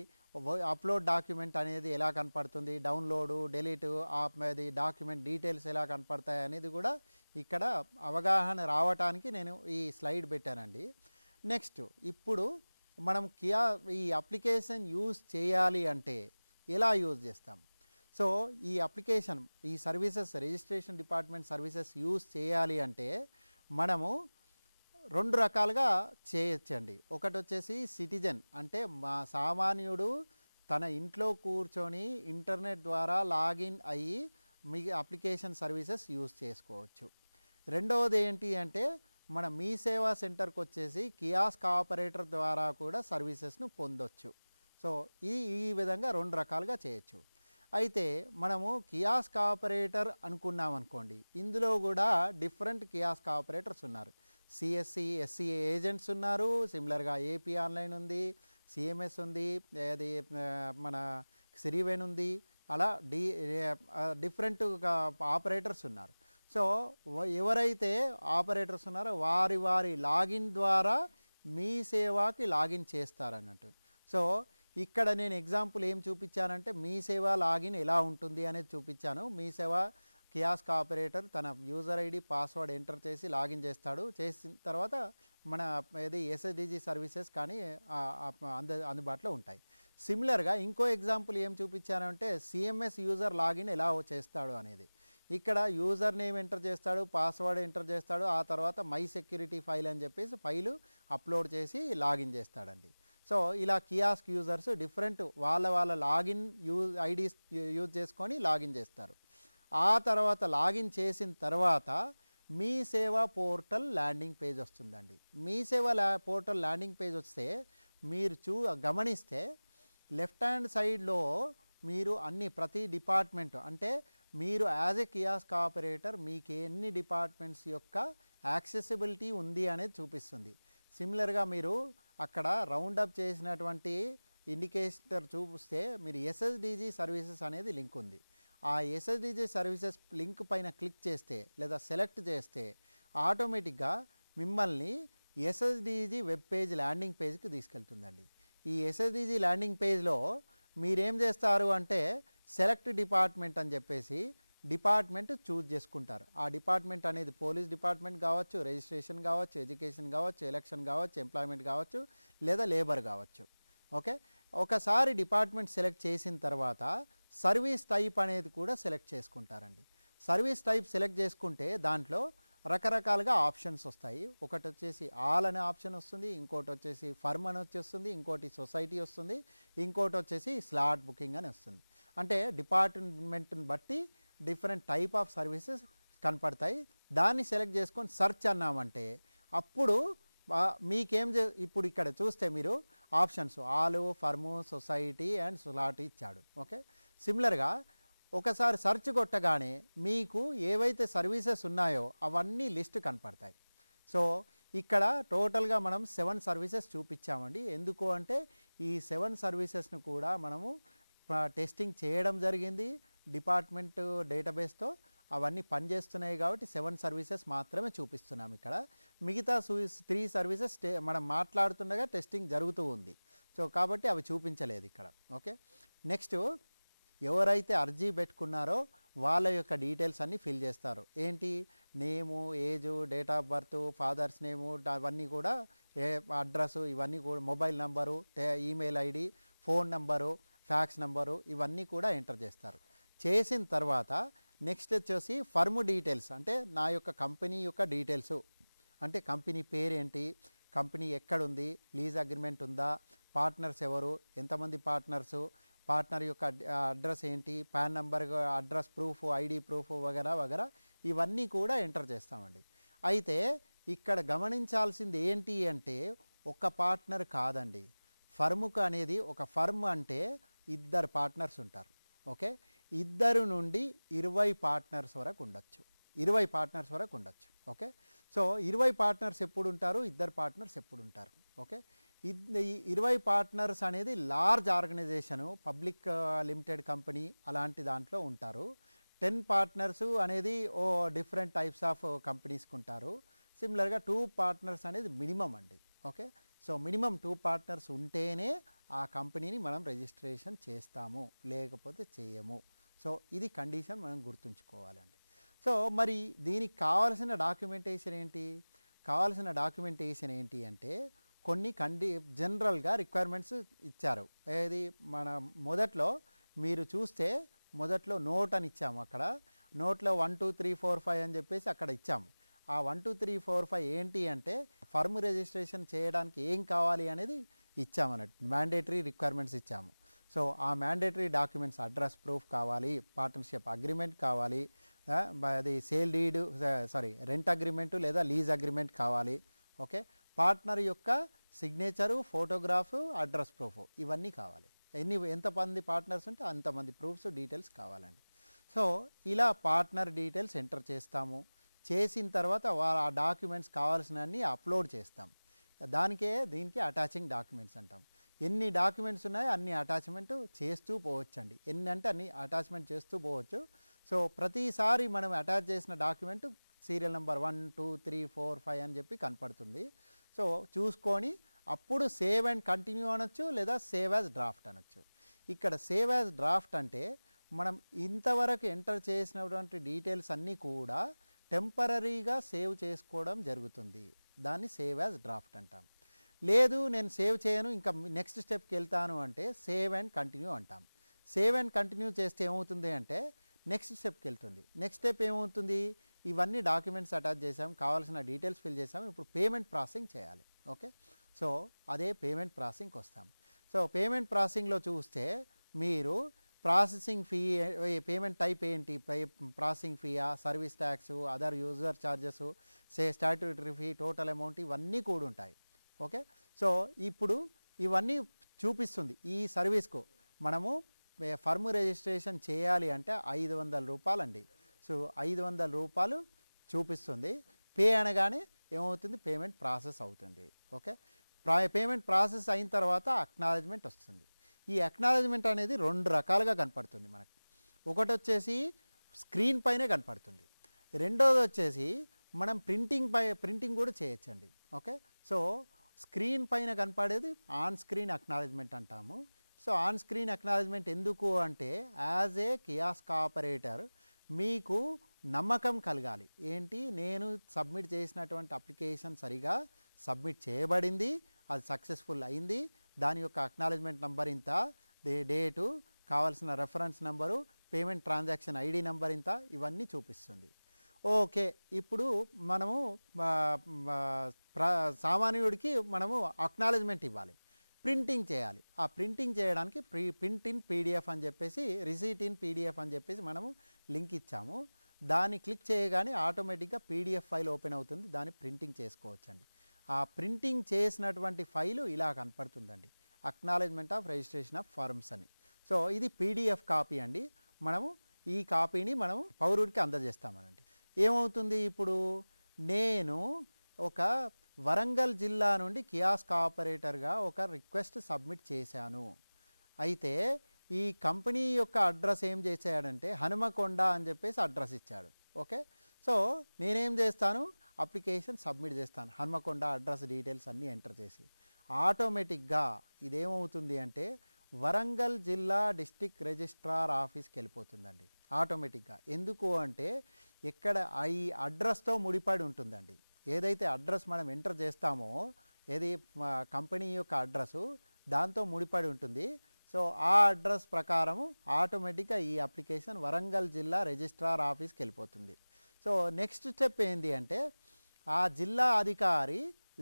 అప్లోడ్ డాక్యుమెంట్ అనేది ఎలా కనపడుతుంది, డౌన్లోడు డెలీటు అది డాక్యుమెంట్ డీటెయిల్స్ ఎలా కనపడతాయి అనేది కూడా ఇక్కడ అవగాహన రావటానికి నేను ఈ స్లైడ్ పెట్టానండి. నెక్స్ట్ ఇప్పుడు మనం ఈ అప్లికేషన్ యూజ్ చేయాలి అంటే ఎలా యూజ్ చేస్తాం? సో ఈ అప్లికేషన్ ఈ services registration department services use చేయాలి అంటే మనము 2 రకాలుగా చేయొచ్చండి. ఒకటి వచ్చేసి సిటిజన్, అంటే మా సామాన్యుడు తన ఇంట్లో కూర్చొని ఇంటర్నెట్ ద్వారా లాగిన్ అయ్యి మీ అప్లికేషన్ సర్వీసెస్ యూజ్ చేసుకోవచ్చు. రెండవది ఏంటి అంటే మన మీ సేవా సెంటర్కి వచ్చేసి కియాస్క్ ఆపరేటర్ ద్వారా కూడా సర్వీసెస్ను పొందొచ్చు. సో ఈ విధంగా 2 రకాలుగా చేయొచ్చు. అయితే మనము కియాస్క్ ఆపరేటర్ అనుకున్నాం అనుకోండి, ఇందులో కూడా డిఫరెంట్ కియాస్క్ ఆపరేటర్స్ ఉన్నారు. సిఎస్సి ఎస్సి ఏజెంట్స్ ఉన్నారు, సిమిలర్గా ఏపీ ఆన్లైన్ ఉంది, సిఎంఎస్ ఉంది, అది మన సిరివెన్ ఉంది, అలా డిఫరెంట్ ఆపరేటర్స్ ఉన్నారు. సో ఎవరైతే ఆపరేటర్స్ ఉన్నారో వారి లాగిన్ ద్వారా మీ సేవకి లాగిన్ చేస్తారన్నట్టు. సో ఇక్కడ నేను ఎగ్జాంపుల్ ఏం చూపించానంటే మీ సేవ లాగిన్ ఎలా ఉంటుంది అనేది చూపించాను. మీ సేవ కియాస్క్ ఆపరేటర్ తన యూజర్ ఐడి పాస్వర్డ్ ఎంటర్ చేసి లాగిన్ చేస్తాడు. చేసిన తర్వాత మన ఇది ఎస్ఎస్డిజి సర్వీసెస్ కానీ అందుబాటులో ఉంటాయి. సిమిలర్గా ఇంకో ఎగ్జాంపుల్ ఏం చూపించానంటే సిఎంఎస్ యూజర్ లాగిన్ ఎలా చేస్తాడు అనేది. ఇక్కడ యూజర్ నేమ్ ఎంటర్ చేస్తాడు, పాస్వర్డ్ ఎంటర్ చేస్తాడు, ఆ తర్వాత మై సెక్యూరిటీ ఫైల్ అని చెప్పేసి ఫైలు అప్లోడ్ చేసి లాగిన్ చేస్తాడండి. సో ఇలా కియాస్క్ యూజర్స్ డిఫరెంట్ వాళ్ళ లాగిన్ ఐడీస్ యూజ్ చేసుకొని లాగిన్ చేస్తారు. ఆ తర్వాత లాగిన్ చేసిన తర్వాత మీ సేవా పోర్టల్ ల్యాండింగ్ పేజ్ వస్తుందండి. మీ సేవ పోర్టల్ ల్యాండింగ్ పేజ్ వస్తే మీరు గమనిస్తే లెఫ్ట్ హ్యాండ్ సైడ్లో మీరు ప్రతి డిపార్ట్మెంట్ అంటే మీరు యాజ్ ఎ కియాస్క్ ఆపరేటర్ మీకు ఎన్ని డిపార్ట్మెంట్స్ యొక్క యాక్సెసిబిలిటీ ఉంది అనేది చూపిస్తుంది. సిమిలర్గా మీరు అక్కడ రౌండప్ చేసినటువంటి ఇండికేటర్ చూపిస్తే మీరు ఎస్ఎస్డిజి సర్వీసెస్ అనేది లింక్ ఉంది. ఆ ఎస్ఎస్డిజి సర్వీసెస్ లింక్ పైన క్లిక్ చేస్తే లేదా సెలెక్ట్ చేస్తే ఆటోమేటిక్గా మిమ్మల్ని ఎస్ఎస్డిజి వెబ్ పేజ్ ల్యాండింగ్ పేజ్కి తీసుకెళ్తుందండి. ఈ ఎస్ఎస్డిజి ల్యాండింగ్ పేజ్లో మీరేం చేస్తారు అంటే సెలెక్ట్ డిపార్ట్మెంట్ అని చెప్పేసి డిపార్ట్మెంట్ చూజ్ చేసుకుంటారు. ఆ డిపార్ట్మెంట్ అనేది పోలీస్ డిపార్ట్మెంట్ కావచ్చు, రిజిస్ట్రేషన్ కావచ్చు, ఎడ్యుకేషన్ కావచ్చు, ఎలక్షన్ కావచ్చు, ఎంప్లాయ్మెంట్ కావచ్చు, లేదా లేబర్ కావచ్చు. ఓకే, ఒకసారి డిపార్ట్మెంట్ సెలెక్ట్ చేసిన తర్వాత సర్వీస్ టైప్ అనేది కూడా సెలెక్ట్ చేసుకుంటారండి. సర్వీస్ టైప్ సెలెక్ట్ చేసుకుంటే దాంట్లో రకరకాలుగా ఆప్షన్స్ వస్తాయి. ఒకటి వచ్చేసి ఆల్ అనే ఆప్షన్ వస్తుంది, ఇంకోటి వచ్చేసి ఫర్మ్ అని వచ్చేస్తుంది, ఇంకోటి సొసైటీ వస్తుంది, ఇంకోటి వచ్చేసి స్లాట్ బుకింగ్ అని వస్తుంది. అంటే డిపార్ట్మెంట్ని బట్టి డిఫరెంట్ టైప్ ఆఫ్ సర్వీసెస్ కనపడతాయి. దాన్ని సెలెక్ట్ చేసుకొని సెర్చ్ అన్నామంటే అప్పుడు ఇప్పుడు ఇక్కడ చూస్తే మీరు ఆప్షన్స్ ఆలు, ఫర్ము, సొసైటీ అండ్ స్లాట్ ఇచ్చాడు. ఓకే, సిమిలర్గా ఒకసారి సెర్చ్ కొట్టగానే మీకు ఏవైతే సర్వీసెస్ ఉన్నాయో అవన్నీ లిస్ట్ కనపడతాయి. సో ఇక్కడ టోటల్గా మనం 7 సర్వీసెస్ చూపించామండి. ఎందుకు అంటే ఈ 7 సర్వీసెస్ను కూడా మనము టెస్టింగ్ చేయడం జరిగింది డిపార్ట్మెంట్ డేటాబేస్తో. అవన్నీ పనిచేస్తున్నాయి కాబట్టి 7 సర్వీసెస్ మాత్రమే చూపిస్తున్నాం ఇక్కడ. మిగతా 3 సర్వీసెస్ మనం మాట్లాడుతుండగా టెస్టింగ్ జరుగుతూ ఉంది. సో కాబట్టి అవి చూపించలేదు ఇక్కడ. ఓకే, నెక్స్ట్ ఎవరైతే అర్జీ పెట్టుకున్నారో వాళ్ళ యొక్క డీటెయిల్స్ అన్నీ ఫిల్ చేస్తారు. ఏంటి, name, age, date of birth, father's name, అవన్నీ కూడా అడ్రస్సు, ఇవన్నీ కూడా mobile number, email ID, phone number, fax number, ఇవన్నీ కూడా ఎంటర్ చేస్తారు. చేసిన తర్వాత నెక్స్ట్ వచ్చేసి ఫర్మ్ డీటెయిల్స్, అంటే నా యొక్క కంపెనీ యొక్క డీటెయిల్స్, అంటే కంపెనీ పేరేంటి, కంపెనీ ఎక్కడుంది, లీజ్ అగ్రిమెంట్ ఉందా, పార్ట్నర్స్ ఎవరు, ఎంతమంది పార్ట్నర్సు, పార్ట్నర్ యొక్క అడ్రస్ ఏంటి, PAN number, address proof, ID proof వగేరా వగేరా ఇవన్నీ కూడా ఎంటర్ చేస్తామండి. అయితే ఇక్కడ గమనించాల్సింది ఏంటి అంటే ఒక పార్ట్నర్ కాదండి. ఫర్ముకు అనేది ఒక ఫర్మ్ అంటే 2 పార్ట్నర్స్ ఉంటారు. ఓకే, 2 నుండి 20 పార్ట్నర్స్ వరకు ఉండొచ్చు. 20 పార్ట్నర్స్ వరకు ఉండొచ్చు. ఓకే, సో 20 పార్ట్నర్స్ ఎప్పుడు ఉంటారు, 2 పార్ట్నర్స్ ఎప్పుడు ఉంటారు. ఓకే, ఈ 20 పార్ట్నర్స్ అనేది large organisation, public limited company అలాంటి దాంట్లో ఉంటారు. 10 పార్ట్నర్స్ అనేది డిఫరెంట్ టైప్స్ ఆఫ్ కంపెనీస్కి ఉంటారు. సిమిలర్గా 2 పార్ట్నర్స్ అనేది మినిమం అండి. ఓకే. సో మినిమం 2 పార్ట్నర్స్ ఉంటేనే ఆ కంపెనీని మనం రిజిస్ట్రేషన్ చేస్తాము, లేకపోతే చేయము. సో ఇది కండిషన్ మనం గుర్తుంచుకోవాలండి. సో మరి దీనికి కావాల్సిన డాక్యుమెంటేషన్ ఏంటి? కావాల్సిన డాక్యుమెంటేషన్ ఏంటి అంటే కొన్ని జనరల్గా రిక్వైర్మెంట్స్ ఇచ్చారు. ఏది మన మొదట్లో మీరు చూస్తే మొదట్లో నోట్ అని ఇచ్చాము. అక్కడ నోట్లో 1 2 3 4 5 అని చెప్పేసి అక్కడ ఇచ్చాము. ఆ 1 2 3 4 5 ఏంటి అంటే ఫర్మ్ రిజిస్ట్రేషన్ చేయడానికి ఏం కావాలి అనేది ఇచ్చామన్నట్టు. మ్యాండేటరీ రిక్వైర్మెంట్స్ ఇచ్చాము. సో ఆ మ్యాండేటరీ డాక్యుమెంట్స్ అడ్రస్ ప్రూఫ్ కావాలి, పార్ట్నర్షిప్ అగ్రిమెంట్ కావాలి, అది సేల్ డీడ్ రెంట్ అగ్రిమెంటు లేదా లీజ్ అగ్రిమెంట్ కావాలి. ఓకే. పార్ట్నర్ యొక్క సిగ్నేచరు, ఫోటోగ్రాఫ్, అడ్రస్ ప్రూఫ్ ఇవన్నీ కావాలి. ఎంతమంది పార్ట్నర్స్ ఉంటే అంతమంది ప్రూఫ్స్ డీటెయిల్స్ కావాలండి. సో ఇలా పార్ట్నర్ డీటెయిల్స్ ఎంటర్ చేస్తాము. చేసిన తర్వాత ఆ డాక్యుమెంట్స్ కావాల్సినవన్నీ అప్లోడ్ చేస్తాం. దీనికి అటాచింగ్ డాక్యుమెంట్స్ అంటాం. ఎన్ని డాక్యుమెంట్స్ ఉన్నాయో అన్ని అటాచ్మెంట్ చేస్తూ పోవచ్చండి. ఎన్ని అంటే అన్ని అటాచ్మెంట్ చేస్తూ పోవచ్చు. సో ప్రతిసారి మనం అటాచ్ చేసిన డాక్యుమెంట్ సీరియల్ నెంబర్ 1 2 3 4 5 అని చెప్పి కనపడుతుంది. సో చూసుకొని అప్పుడు సేవ్ అండ్ కంటిన్యూ అనొచ్చు, లేదా సేవ్ యాజ్ డ్రాఫ్ట్ అనొచ్చు. ఇక్కడ సేవ్ యాజ్ డ్రాఫ్ట్ అంటే మనం ఇంతవరకు ఎంటర్ చేసినటువంటి డీటెయిల్స్ అన్నీ కూడా టెంపరరీగా సేవ్ చేసుకోవడం జరుగుతుంది. దాన్ని సేవ్ యాజ్ డ్రాఫ్ట్ అంటాం. లేదు నేను సేవ్ చేయను, ఇంకా నెక్స్ట్ స్టెప్కి వెళ్తాను అంటే సేవ్ అండ్ కంటిన్యూ అంటాం. సేవ్ అండ్ కంటిన్యూ చేస్తే ఏమవుతుంది అంటే నెక్స్ట్ స్టెప్కి వెళ్తుంది. నెక్స్ట్ స్టెప్ ఏమవుతుంది, ఇవన్నీ డాక్యుమెంట్స్ అటాచ్ చేసాం, కావాల్సిన డీటెయిల్స్ ఫిల్ చేసాం, ఇప్పుడు పేమెంట్ ప్రాసెసింగ్ చేయాలి. ఓకే. సో అదే పేమెంట్ ప్రాసెసింగ్కి వస్తాం. సో పేమెంట్ ప్రాసెసింగ్లో చూస్తే మీరు ప్రాసెసింగ్ ఫీ, పేమెంట్ టైప్ ఏంటి, ప్రాసెసింగ్ ఫీయా, service tax, other user charges, statutory fee, total amount ఇవన్నీ కూడా ఉంటాయి. ఓకే. సో ఇప్పుడు ఇవన్నీ చూపిస్తుంది. ఈ సర్వీస్కు మనము ఫర్మ్ రిజిస్ట్రేషన్ చేయాలి అంటే 500 రూపాయలండి. సో 500 రూపాయలు చూపిస్తుంది. పే అనగానే ఏమవుతుంది, పేమెంట్ ప్రాసెస్ అవుతుంది. ఓకే. పేమెంట్ ప్రాసెస్ అయిన తర్వాత అక్నాలెడ్జ్మెంట్ వస్తుంది. ఈ అక్నాలెడ్జ్మెంట్ అనేది 2 రకాలుగా కనపడుతుంది మనకు. ఒకటి వచ్చేసి స్క్రీన్ పైనే కనపడుతుంది. రెండోది వచ్చేసి మనం ప్రింటింగ్ కూడా చేయొచ్చండి. ఓకే. సో స్క్రీన్ పైన కనపడేది ఆన్ స్క్రీన్ అక్నాలెడ్జ్మెంట్ అంటాము. సో ఆన్ స్క్రీన్ అక్నాలెడ్జ్మెంట్ ఎందుకు అంటే యాజ్ ఏ కియాస్క్ ఆపరేటర్ మీకు నమ్మకం కలగాలి. ఏంటి, నేను సబ్మిట్ చేసినటువంటి అప్లికేషన్ సరిగా సబ్మిట్ చేయబడింది, అది సక్సెస్ఫుల్ అయింది, దాని యొక్క అక్నాలెడ్జ్మెంట్ నెంబర్ ఇంత, డేటు, కావాల్సిన reference number, payment transaction ID number ఇంత, ఇవన్నీ చూపిస్తుంది. ఓకే. ఇప్పుడు మనము సామాన్యుడికి మనము అక్నాలెడ్జ్మెంట్ ఇవ్వాలి, ప్రింటింగ్ చేయాలి. ఆ ప్రింటింగ్ చేయడానికి ప్రింట్ ఇన్ పీడిఎఫ్ అని చెప్పేసి, రిసీట్ ఇన్ పీడిఎఫ్ అని చెప్పేసి మనము లింక్ ఇచ్చాము. దాన్ని క్లిక్ చేయగానే ఆటోమేటిక్గా పీడిఎఫ్ ఫైల్ ఓపెన్ అవుతుంది. దాన్ని ప్రింటింగ్ చేసుకోవచ్చండి. ఆ ప్రింటింగ్ చేసినటువంటి ఫైలు ఇలా కనపడుతుందండి, acknowledgement of registration of firms అని. సో ఇది పీడిఎఫ్ కాపీ అండి. మనము ఈ కాపీని మనము పౌరుడికి అందజేస్తామనండి. ఏమవుతుంది, ఇప్పుడు నేను ఒక వరంగల్ జిల్లా నుండి కియాస్క్ ఆపరేటర్గా ఒక రిక్వెస్ట్ సబ్మిట్ చేశాను. అయితే ఈ కంపెనీ యొక్క అడ్రస్ ఏం చేశాడంటే హనుమకొండ అని చెప్పేసి అడ్రస్ ఇచ్చాడు. ఓకే. సో నేనేం చేస్తాను, అప్లికేషన్ సబ్మిట్ చేస్తాను, హనుమకొండ అడ్రస్ డీటెయిల్స్ అన్నీ ఎంటర్ చేసి. ఆటోమేటిక్గా ఇదేమవుతుంది అంటే వరంగల్ జిల్లా డిస్ట్రిక్ట్ రిజిస్ట్రార్ ఆఫీస్కి వెళ్ళిపోతుందండి ఆటోమేటిక్గా. ఎందుకు అంటే ఇక్కడ ఈ అడ్రస్తో ముడిపడి ఉంటుందండి. ఏదైతే అడ్రస్ మనం ఎంటర్ చేస్తామో, ఏది కంపెనీ యొక్క అడ్రస్సు, దాంతో ముడిపడి ఉంటుంది. సో ఆ అడ్రస్ ప్రకారము ఆటోమేటిక్గా ఈ అప్లికేషన్ వరంగల్ జిల్లా రిజిస్ట్రార్ ఆఫీస్కి వెళ్ళిపోతుంది. సో నెక్స్ట్ స్టెప్ ఏంటి అంటే ఆ జిల్లా అధికారి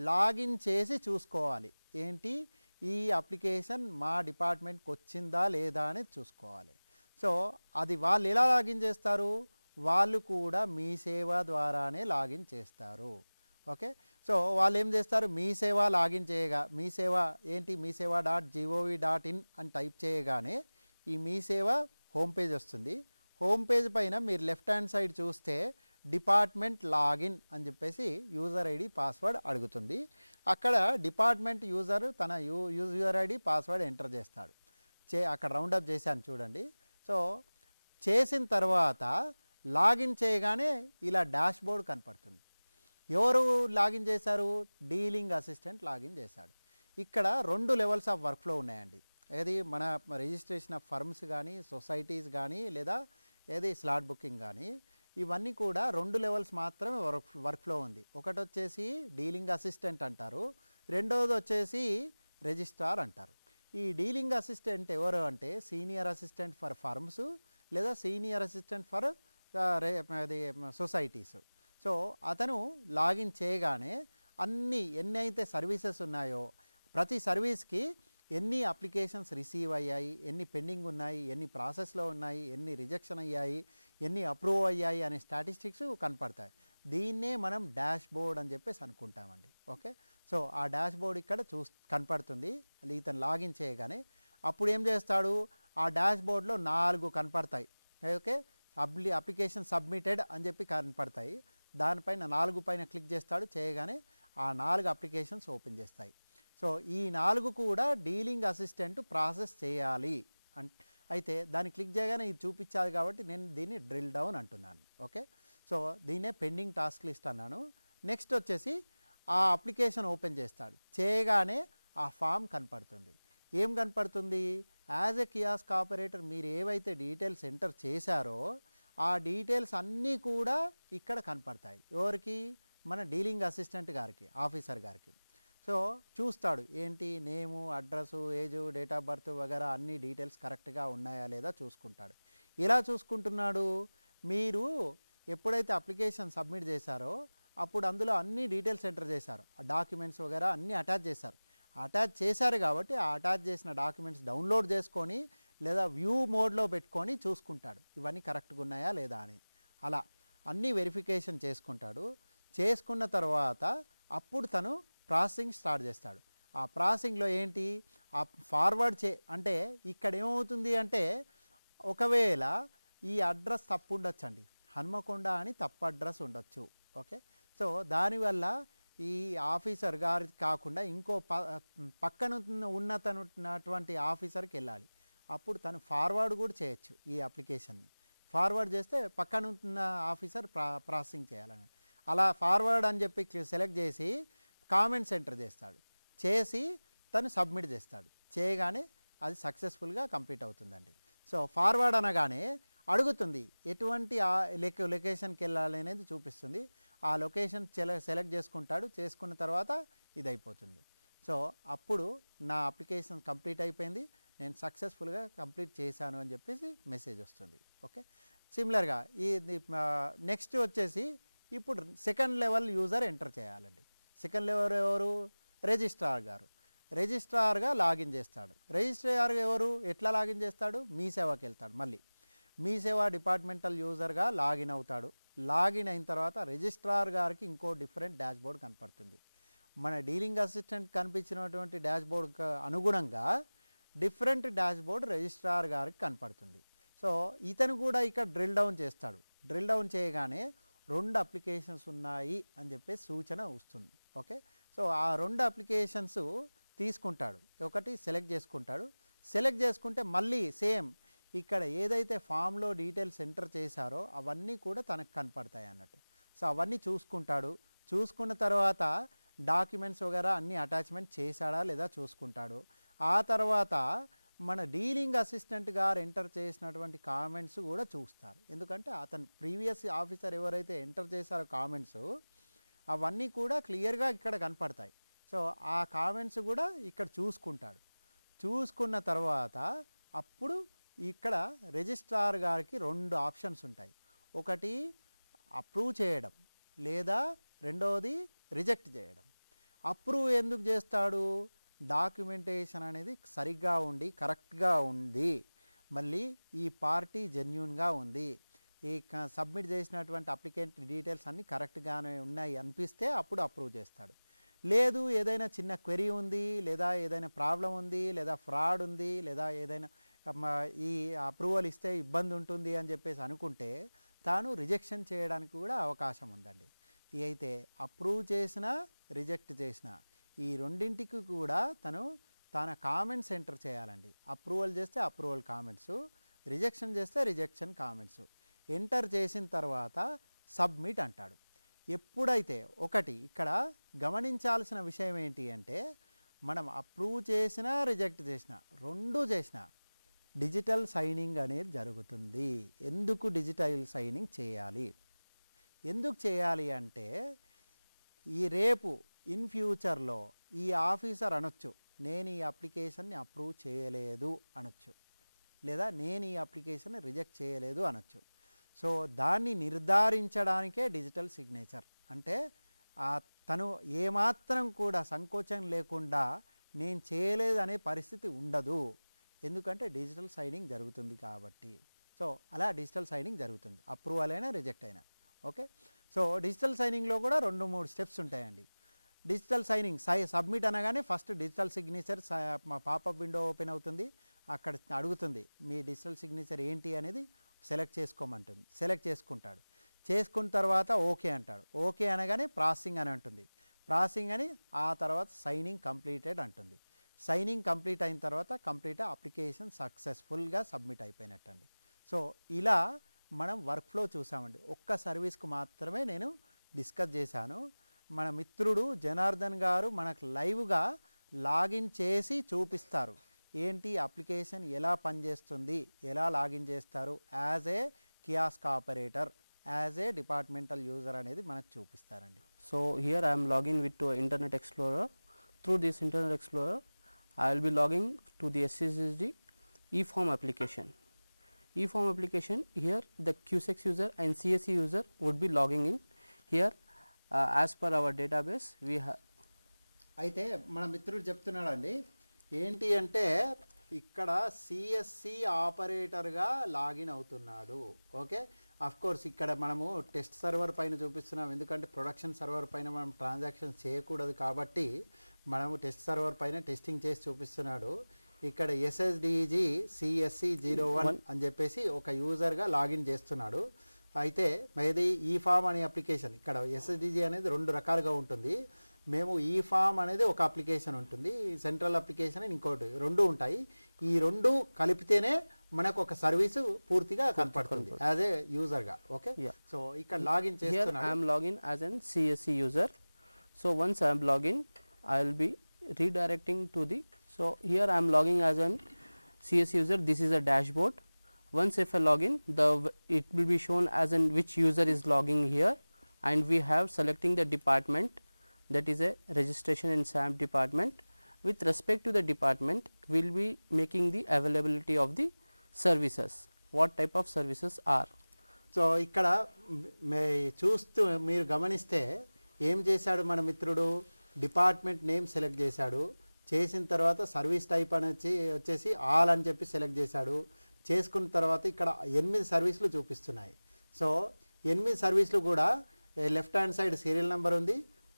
లాగిన్ చేసి చూసుకోవాలి, ఏంటి ఈ అప్లికేషన్ మా డిపార్ట్మెంట్కి వచ్చిందా లేదా అని చూసుకోవాలి. సో అది వాళ్ళు ఎలా లాగిన్ చేస్తారు, వాళ్ళు కూడా మీ సేవ ద్వారానే లాగిన్ చేస్తారు. ఓకే. సో వాళ్ళు ఏం చేస్తారు, మీ సేవ లాగిన్ చేయగా, మీ సేవ ఏంటి, meeseva.gov.in అని టైప్ చేయగానే ఈ మీ సేవ హోమ్ పేజ్ వస్తుంది. హోమ్ పేజ్ పైన మీరు లెఫ్ట్ హ్యాండ్ సైడ్ చూస్తే డిపార్ట్మెంట్ లాగిన్ అని చెప్పేసి యూజర్ ఐడి పాస్వర్డ్ అడుగుతుంది. అక్కడ డిపార్ట్మెంట్ యూజర్ తన యూజర్ ఐడి పాస్వర్డ్ ఎంటర్ చేస్తాడు. అక్కడ రౌండప్ చేశాను చూడండి. సో చేసిన తర్వాత లాగిన్ చేయగానే ఇలా డాష్ బోర్డ్ కనపడుతుంది. ఎవరు లాగిన్ చేశారు? డీలింగ్ అసిస్టెంట్ లాగిన్ చేశాడు. ఇక్కడ 2 లెవెల్స్ ఆఫ్ వర్క్ ఫ్లో ఉన్నాయండి. ఏది మన రిజిస్ట్రేషన్ ఆఫ్ ఫర్మ్స్ కానీ, సొసైటీస్ కానీ, లేదా ఏది స్లాట్ బుకింగ్ కానీ, ఇవన్నీ కూడా 2 లెవెల్స్ మాత్రమే వర్క్ ఫ్లో ఉంది. ఒకటి వచ్చేసి డీలింగ్ అసిస్టెంట్ అంటారు, రెండోది వచ్చేసి రిజిస్ట్రార్ అంటారు. ఈ డీలింగ్ అసిస్టెంట్ ఎవరు అంటే సీనియర్ అసిస్టెంట్ ఫర్ ఫర్మ్స్ లేదా సీనియర్ అసిస్టెంట్ ఫర్ అది సొసైటీస్. సో అతను లాగిన్ చేయగానే ఎన్ని అయితే సర్వీసెస్ ఉన్నాయో ప్రతి సర్వీస్కి ఎన్ని అప్లికేషన్స్ రిసీవ్ అయ్యాయి, ఎన్ని పెండింగ్ ఉన్నాయి, ఎన్ని ప్రాసెస్లో ఉన్నాయి, ఎన్ని రిజెక్షన్ అయ్యాయి, ఎన్ని అప్రూవ్ అయ్యాయి అనే స్టాటిస్టిక్స్ కనపడతాయి. దీన్నే మనం డాష్ బోర్డ్ అని చెప్పేసి అనుకుంటామండి. ఓకే, సో ఆ డాష్ బోర్డ్ ఇక్కడ కనపడుతుంది ఇతను లాగిన్ చేయగానే. అప్పుడు ఏం చేస్తాడు? ఆ డాష్ బోర్డ్లో 4 కనపడతాయి. ఓకే, అప్లికేషన్ సబ్మిటెడ్ అని చెప్పి కనపడతాయి. దానిపైన 4 పైన క్లిక్ చేస్తాడు. చేయగానే ఆ 4 అప్లికేషన్స్ ఓపెన్ చేస్తాయి. సో ఈ 4 కూడా డీలింగ్ అసిస్టెంట్ ప్రాసెస్ చేయాలి. అయితే దాన్ని క్లిక్ చేయగానే ఇది చూపించాలి కాబట్టి నేను దీన్ని డ్రిల్ డౌన్ అంటున్నాను. ఓకే, సో దీన్నే పెండింగ్ టాస్క్ లిస్ట్ అన్నాను. నెక్స్ట్ వచ్చేసి ఆ అప్లికేషన్ ఓపెన్ చేస్తాడు. చేయగానే ఆ ఫామ్ కనపడుతుంది. ఏం కనపడుతుంది? యాజ్ ఎ కియాస్క్ ఆపరేటర్ మీరు ఏవైతే డీటెయిల్స్ ఎంటర్ చేశారో ఆ డీటెయిల్స్ అన్నీ కూడా ఇక్కడ కనపడతాయి. ఎవరికి? మన డీలింగ్ అసిస్టెంట్ గారికి, ఆఫీసర్ గారికి. సో చూస్తాడు ఏంటి, name, address, age, date of birth వగేరా అన్ని డీటెయిల్స్ కరెక్ట్గా ఉన్నాయా లేదా చూసుకుంటాడు. ఇలా చూసుకుంటున్నాడు. మీరు ఎప్పుడైతే అప్లికేషన్ సబ్మిట్ చేశారో అప్పుడు అందులో అన్ని డీటెయిల్స్ ఎంటర్ చేశారు, ఆ డాక్యుమెంట్స్ వగేరా అన్నీ అటాచ్ చేశారు. అటాచ్ చేశారు కాబట్టి ఆ అటాచ్ చేసిన డాక్యుమెంట్స్ డౌన్లోడ్ చేసుకొని లేదా వ్యూ మోడ్లో పెట్టుకొని చూసుకుంటాడు ఇవన్నీ కరెక్ట్గా ఉన్నాయా లేదా అని. అలా అన్నీ వెరిఫికేషన్ చేసుకుంటాడు. చేసుకున్న తర్వాత అప్పుడు తను ప్రాసెసింగ్ స్టార్ట్ చేస్తాడు. ఆ ప్రాసెసింగ్లో ఏంటి, ఆ ఫార్వర్డ్ అంటే ఇక్కడ ఏమవుతుంది అంటే ఒకవేళ ఈ అడ్రస్ తప్పు ఉండొచ్చండి, హన్మకొండ అని తప్పు అడ్రస్ ఉండొచ్చు. ఓకే, సో దానివల్ల ఈ ఆఫీసర్ గారికి కాకుండా ఇంకో పక్కన ఉన్నటువంటి ఆఫీసర్కి వెళ్ళాలి. అప్పుడు తను ఫార్వర్డ్ కూడా చేయొచ్చు. ఈ అప్లికేషన్ని ఫార్వర్డ్ చేస్తే పక్కన ఉన్న ఆఫీసర్ ప్రాసెసింగ్ చేయాలని. అలా ఫార్వర్డ్ అని చెప్పి సెలెక్ట్ చేసి కామెంట్స్ ఎంటర్ చేస్తాడు. చేసి తను సబ్మిట్ చేస్తాడు. చేయగానే అది సక్సెస్ఫుల్గా కంప్లీట్ అవుతుందండి. సో ఫార్వర్డ్ అనగానే అడుగుతుంది ఎటువంటి లొకేషన్కి వెళ్ళాలి అనేది చూపిస్తుంది. ఆ లొకేషన్ సెలెక్ట్ చేసుకుంటాడు. చేసుకున్న తర్వాత ఇది అయిపోతుంది. సో అప్పుడు నా అప్లికేషన్ కంప్లీట్ అయిపోయింది, నేను సక్సెస్ఫుల్గా కంప్లీట్ చేశాను అని చెప్పేసి మెసేజ్ వస్తుంది. ఓకే, సిమిలర్గా ఈ నెక్స్ట్ వచ్చేసి ఇప్పుడు సెకండ్ లెవెల్ యూజర్ ఎంటర్ చేయాలండి. సెకండ్ లెవెల్ ఎవరు? రిజిస్ట్రార్ గారు. రిజిస్ట్రార్గా లాగిన్ చేస్తాడు. రిజిస్ట్రార్ ఎవరు? ఎట్లా లాగిన్ చేస్తాడు? మీ సేవకి వెళ్తాడు. మళ్ళీ మీ సేవ డిపార్ట్మెంటల్ యూజర్గా లాగిన్ అవుతాడు. లాగిన్ అయిన తర్వాత రిజిస్ట్రార్ గారికి ఇంకో డిఫరెంట్ డాష్ బోర్డ్ కనపడుతుంది. మన డీలింగ్ అసిస్టెంట్ కనిపించినటువంటి డాష్ బోర్డ్కి అనుగుణంగా డిఫరెంట్ డాష్ బోర్డ్ రిజిస్ట్రార్ గారికి కనపడుతుంది. సో ఇతను కూడా ఇక్కడ డ్రిల్ డౌన్ చేస్తాడు. డ్రిల్ డౌన్ చేయగానే 2 అప్లికేషన్స్ ఉన్నాయి అని చెప్పేసి సూచన వస్తుంది. ఓకే, సో ఆ 2 అప్లికేషన్స్ తీసుకుంటాడు. ఒకటి సెలెక్ట్ చేసుకుంటాడు. సెలెక్ట్ చేసుకుంటే మళ్ళీ సేమ్ ఇక్కడ ఏదైతే ఫామ్లో డీటెయిల్స్ ఎంటర్ చేశారో అవన్నీ కూడా తనకు కనపడతాయి అన్నట్టు. సో అవన్నీ చూసుకుంటాడు. చూసుకున్న తర్వాత డాక్యుమెంట్స్ వగేరా అన్ని అటాచ్మెంట్ చేశాడా లేదా చూసుకుంటాడు. ఆ తర్వాత మన డీలింగ్ అసిస్టెంట్ గారు ఎంటర్ చేసినటువంటి కామెంట్స్ కూడా చూస్తారు. ఎందుకంటే అతను ప్రీవియస్ ఆఫీసర్ ఎవరైతే ఎంటర్ చేశారో కామెంట్స్ అవన్నీ కూడా క్లియర్గా ఇక్కడ కనపడతాయి. సో ఆ కామెంట్స్ కూడా ఇక్కడ చూసుకుంటాడు. చూసుకున్న తర్వాత అప్పుడు ఇక్కడ రిజిస్ట్రార్ గారికి 2 ఆప్షన్స్ ఉంటాయి. ఒకటి అప్రూవ్ చేయడం లేదా రెండవది రిజెక్ట్ చేయడం. అప్రూవ్ ఎందుకు చేస్తాడు? డాక్యుమెంటేషన్ అనేది సరిగ్గా ఉండి కరెక్ట్గా ఉంది, మళ్ళీ ఈ పార్టీ జెన్యూన్గా ఉంది, ఈ సబ్మిట్ చేసినటువంటి అప్లికెంట్ డీటెయిల్స్ అన్నీ కరెక్ట్గానే ఉన్నాయి అనిపిస్తే అప్పుడు అప్రూవ్ చేస్తాడు. లేదు ఏదైనా చిన్న క్వెరీ ఉంది, లేదా ఏదైనా ప్రాబ్లం ఉంది, లేదా ఫ్రాడ్ ఉంది, లేదా ఏదైనా ఈ అప్రూవల్ ఇస్తే ఇబ్బంది ఉంటుంది అని చెప్పేసి అనుకుంటే తాను రిజెక్షన్ చేయడానికి కూడా అవకాశం ఉందండి. అయితే అప్రూవ్ చేసినా రిజెక్ట్ చేసినా ఈ రెండింటికి కూడా తన కామెంట్స్ ఎంటర్ చేయాలండి. అప్రూవల్ చేస్తే అప్రూవల్ కామెంట్స్, రిజెక్షన్ చేస్తే రిజెక్షన్ కామెంట్స్ ఎంటర్ చేసిన తర్వాత సబ్మిట్ అంటాడు. ఎప్పుడైతే ఒకటి ఇక్కడ గమనించాల్సిన విషయం ఏంటి అంటే మనం అప్రూవ్ చేసినా రిజెక్ట్ చేసినా రెండు చేసినా డిజిటల్ సైనింగ్ అనేది జరుగుతుంది. ఎందుకు డిజిటల్ సైనింగ్ చేయాలి, ఎందుకు చేయాలి అంటే ఈ రేపు ఇన్ ఫ్యూచర్లో ఈ ఆఫీసర్ అనొచ్చు నేను ఈ అప్లికేషన్ని అప్రూవ్ చేయలేదు అనొచ్చు, లేదా నేను ఈ అప్లికేషన్ని రిజెక్ట్ చేయలేదు అనొచ్చు. సో దాన్ని నిర్ధారించడానికే డిజిటల్ సిగ్నేచర్ అంటే తను ఏమాత్రం కూడా సంకోచం లేకుండా నేను చేయలేదు అనే పరిస్థితి ఉండదు, ఎందుకంటే డిజిటల్ సైనింగ్ జరుగుతుంది కాబట్టి. సో అలా డిజిటల్ సైనింగ్ జరుగుతుంది, అప్రూవల్ అయినా రిజెక్ట్ అయినా. ఓకే, సో డిజిటల్ సైనింగ్లో కూడా 2-3 స్టెప్స్ ఉంటాయండి. డిజిటల్ సైనింగ్ సబ్మిట్ అనగానే first digital signature popup window open అవుతుంది. అక్కడ అడుగుతుంది మీ డిజిటల్ సిగ్నేచర్ ఏంటి అనేది సెలెక్ట్ చేసుకోమంటుంది. సెలెక్ట్ చేసుకుంటాడు, చేసుకున్న తర్వాత ఓకే అంటాడు. ఓకే అనగానే ప్రాసెసింగ్ అని అంటుంది. ప్రాసెసింగ్ అని ఆ తర్వాత సైనింగ్ కంప్లీటెడ్ అంటుంది. సైనింగ్ కంప్లీట్ అయిన తర్వాత కంప్లీట్ అప్లికేషన్ సక్సెస్ఫుల్గా సబ్మిట్ అయిపోయినట్టండి. సో ఇలా మనం వర్క్ ఫ్లో చూసామండి. ఒక్క సర్వీస్కు మాత్రమే నేను డిస్కస్ చేశాను. మన మిత్రుడు జనార్దన్ గారు మనకు లైవ్గా లాగిన్ చేసి చూపిస్తారు ఏంటి అప్లికేషన్ ఎలా పనిచేస్తుంది, ఎలా లాగిన్ చేస్తారు as a kiosk operator, as a departmental user అనేది మనకు చూపిస్తారండి. So here I am logging with to Internet Explorer. Through this Internet Explorer I will be logging to the SCSD eForm application. eForm application, here the QSEX user and CSE user would be logging in. Here as per our database we have. అయితే మన మిత్రుడు చెప్తున్నాడండి ఏంటి అంటే ఇక్కడ సిఎస్సి ఆపరేటర్గా లాగిన్ అవుతున్నాడు. ఓకే, అఫ్ కోర్స్ ఇక్కడ మనము టెస్ట్ సర్వర్ పైన చూపిస్తున్నాం, ఎందుకంటే ప్రొడక్షన్ సర్వర్ పైన మనం ట్రాన్సాక్షన్స్ చేయకూడదు కాబట్టి మనము టెస్ట్ సర్వర్ పైన టెస్టింగ్ చేసి చూపిస్తున్నాడు. ఇక్కడ SSDG CSC 01 అని చెప్పేసి ఒక యూజర్గా లాగిన్ చేస్తున్నాడు. అయితే ఇది ఈఫామ్ అనే అప్లికేషన్, ఇక్కడ SSDG అనేది 2 రకాలుగా ఉంటుంది. మేము ఈఫామ్ అనేది ఒక అప్లికేషన్ ఉంటుంది, సెంట్రల్ అప్లికేషన్ ఇంకోటి, 2 ఉంటాయి. ఈ 2 కలిపితేనే మనకు ఒక సర్వీసు పూర్తిగా కనపడుతుంది యాజ్ ఏ యూజర్గా. ఓకే, సో ఇక్కడ లాగిన్ చేస్తున్నాను. I am login as an CSE user. So once I am login I will be redirecting to the, so here I am logging as an CSE user. This is a dashboard. Once if I login, it will be shown as in which user is logging here, and we have selecting the department, that is a registration in SAMP department. With respect to the department, we will be making the availability of the services, what type of services are. So ఇక్కడ చూస్తూ మీరు గమనిస్తే ఏం చేశాడు మన మిత్రుడు, డిపార్ట్మెంట్ నేమ్ సెలెక్ట్ చేశాడు. చేసిన తర్వాత సర్వీస్ టైప్ అని వచ్చేసి ఆల్ అని చెప్పి సెలెక్ట్ చేశాడు. చేసుకున్న తర్వాత ఇక్కడ 8 సర్వీసులు చూపిస్తున్నాయి. సో 8 సర్వీసులు కూడా left hand side serial number ఉంది,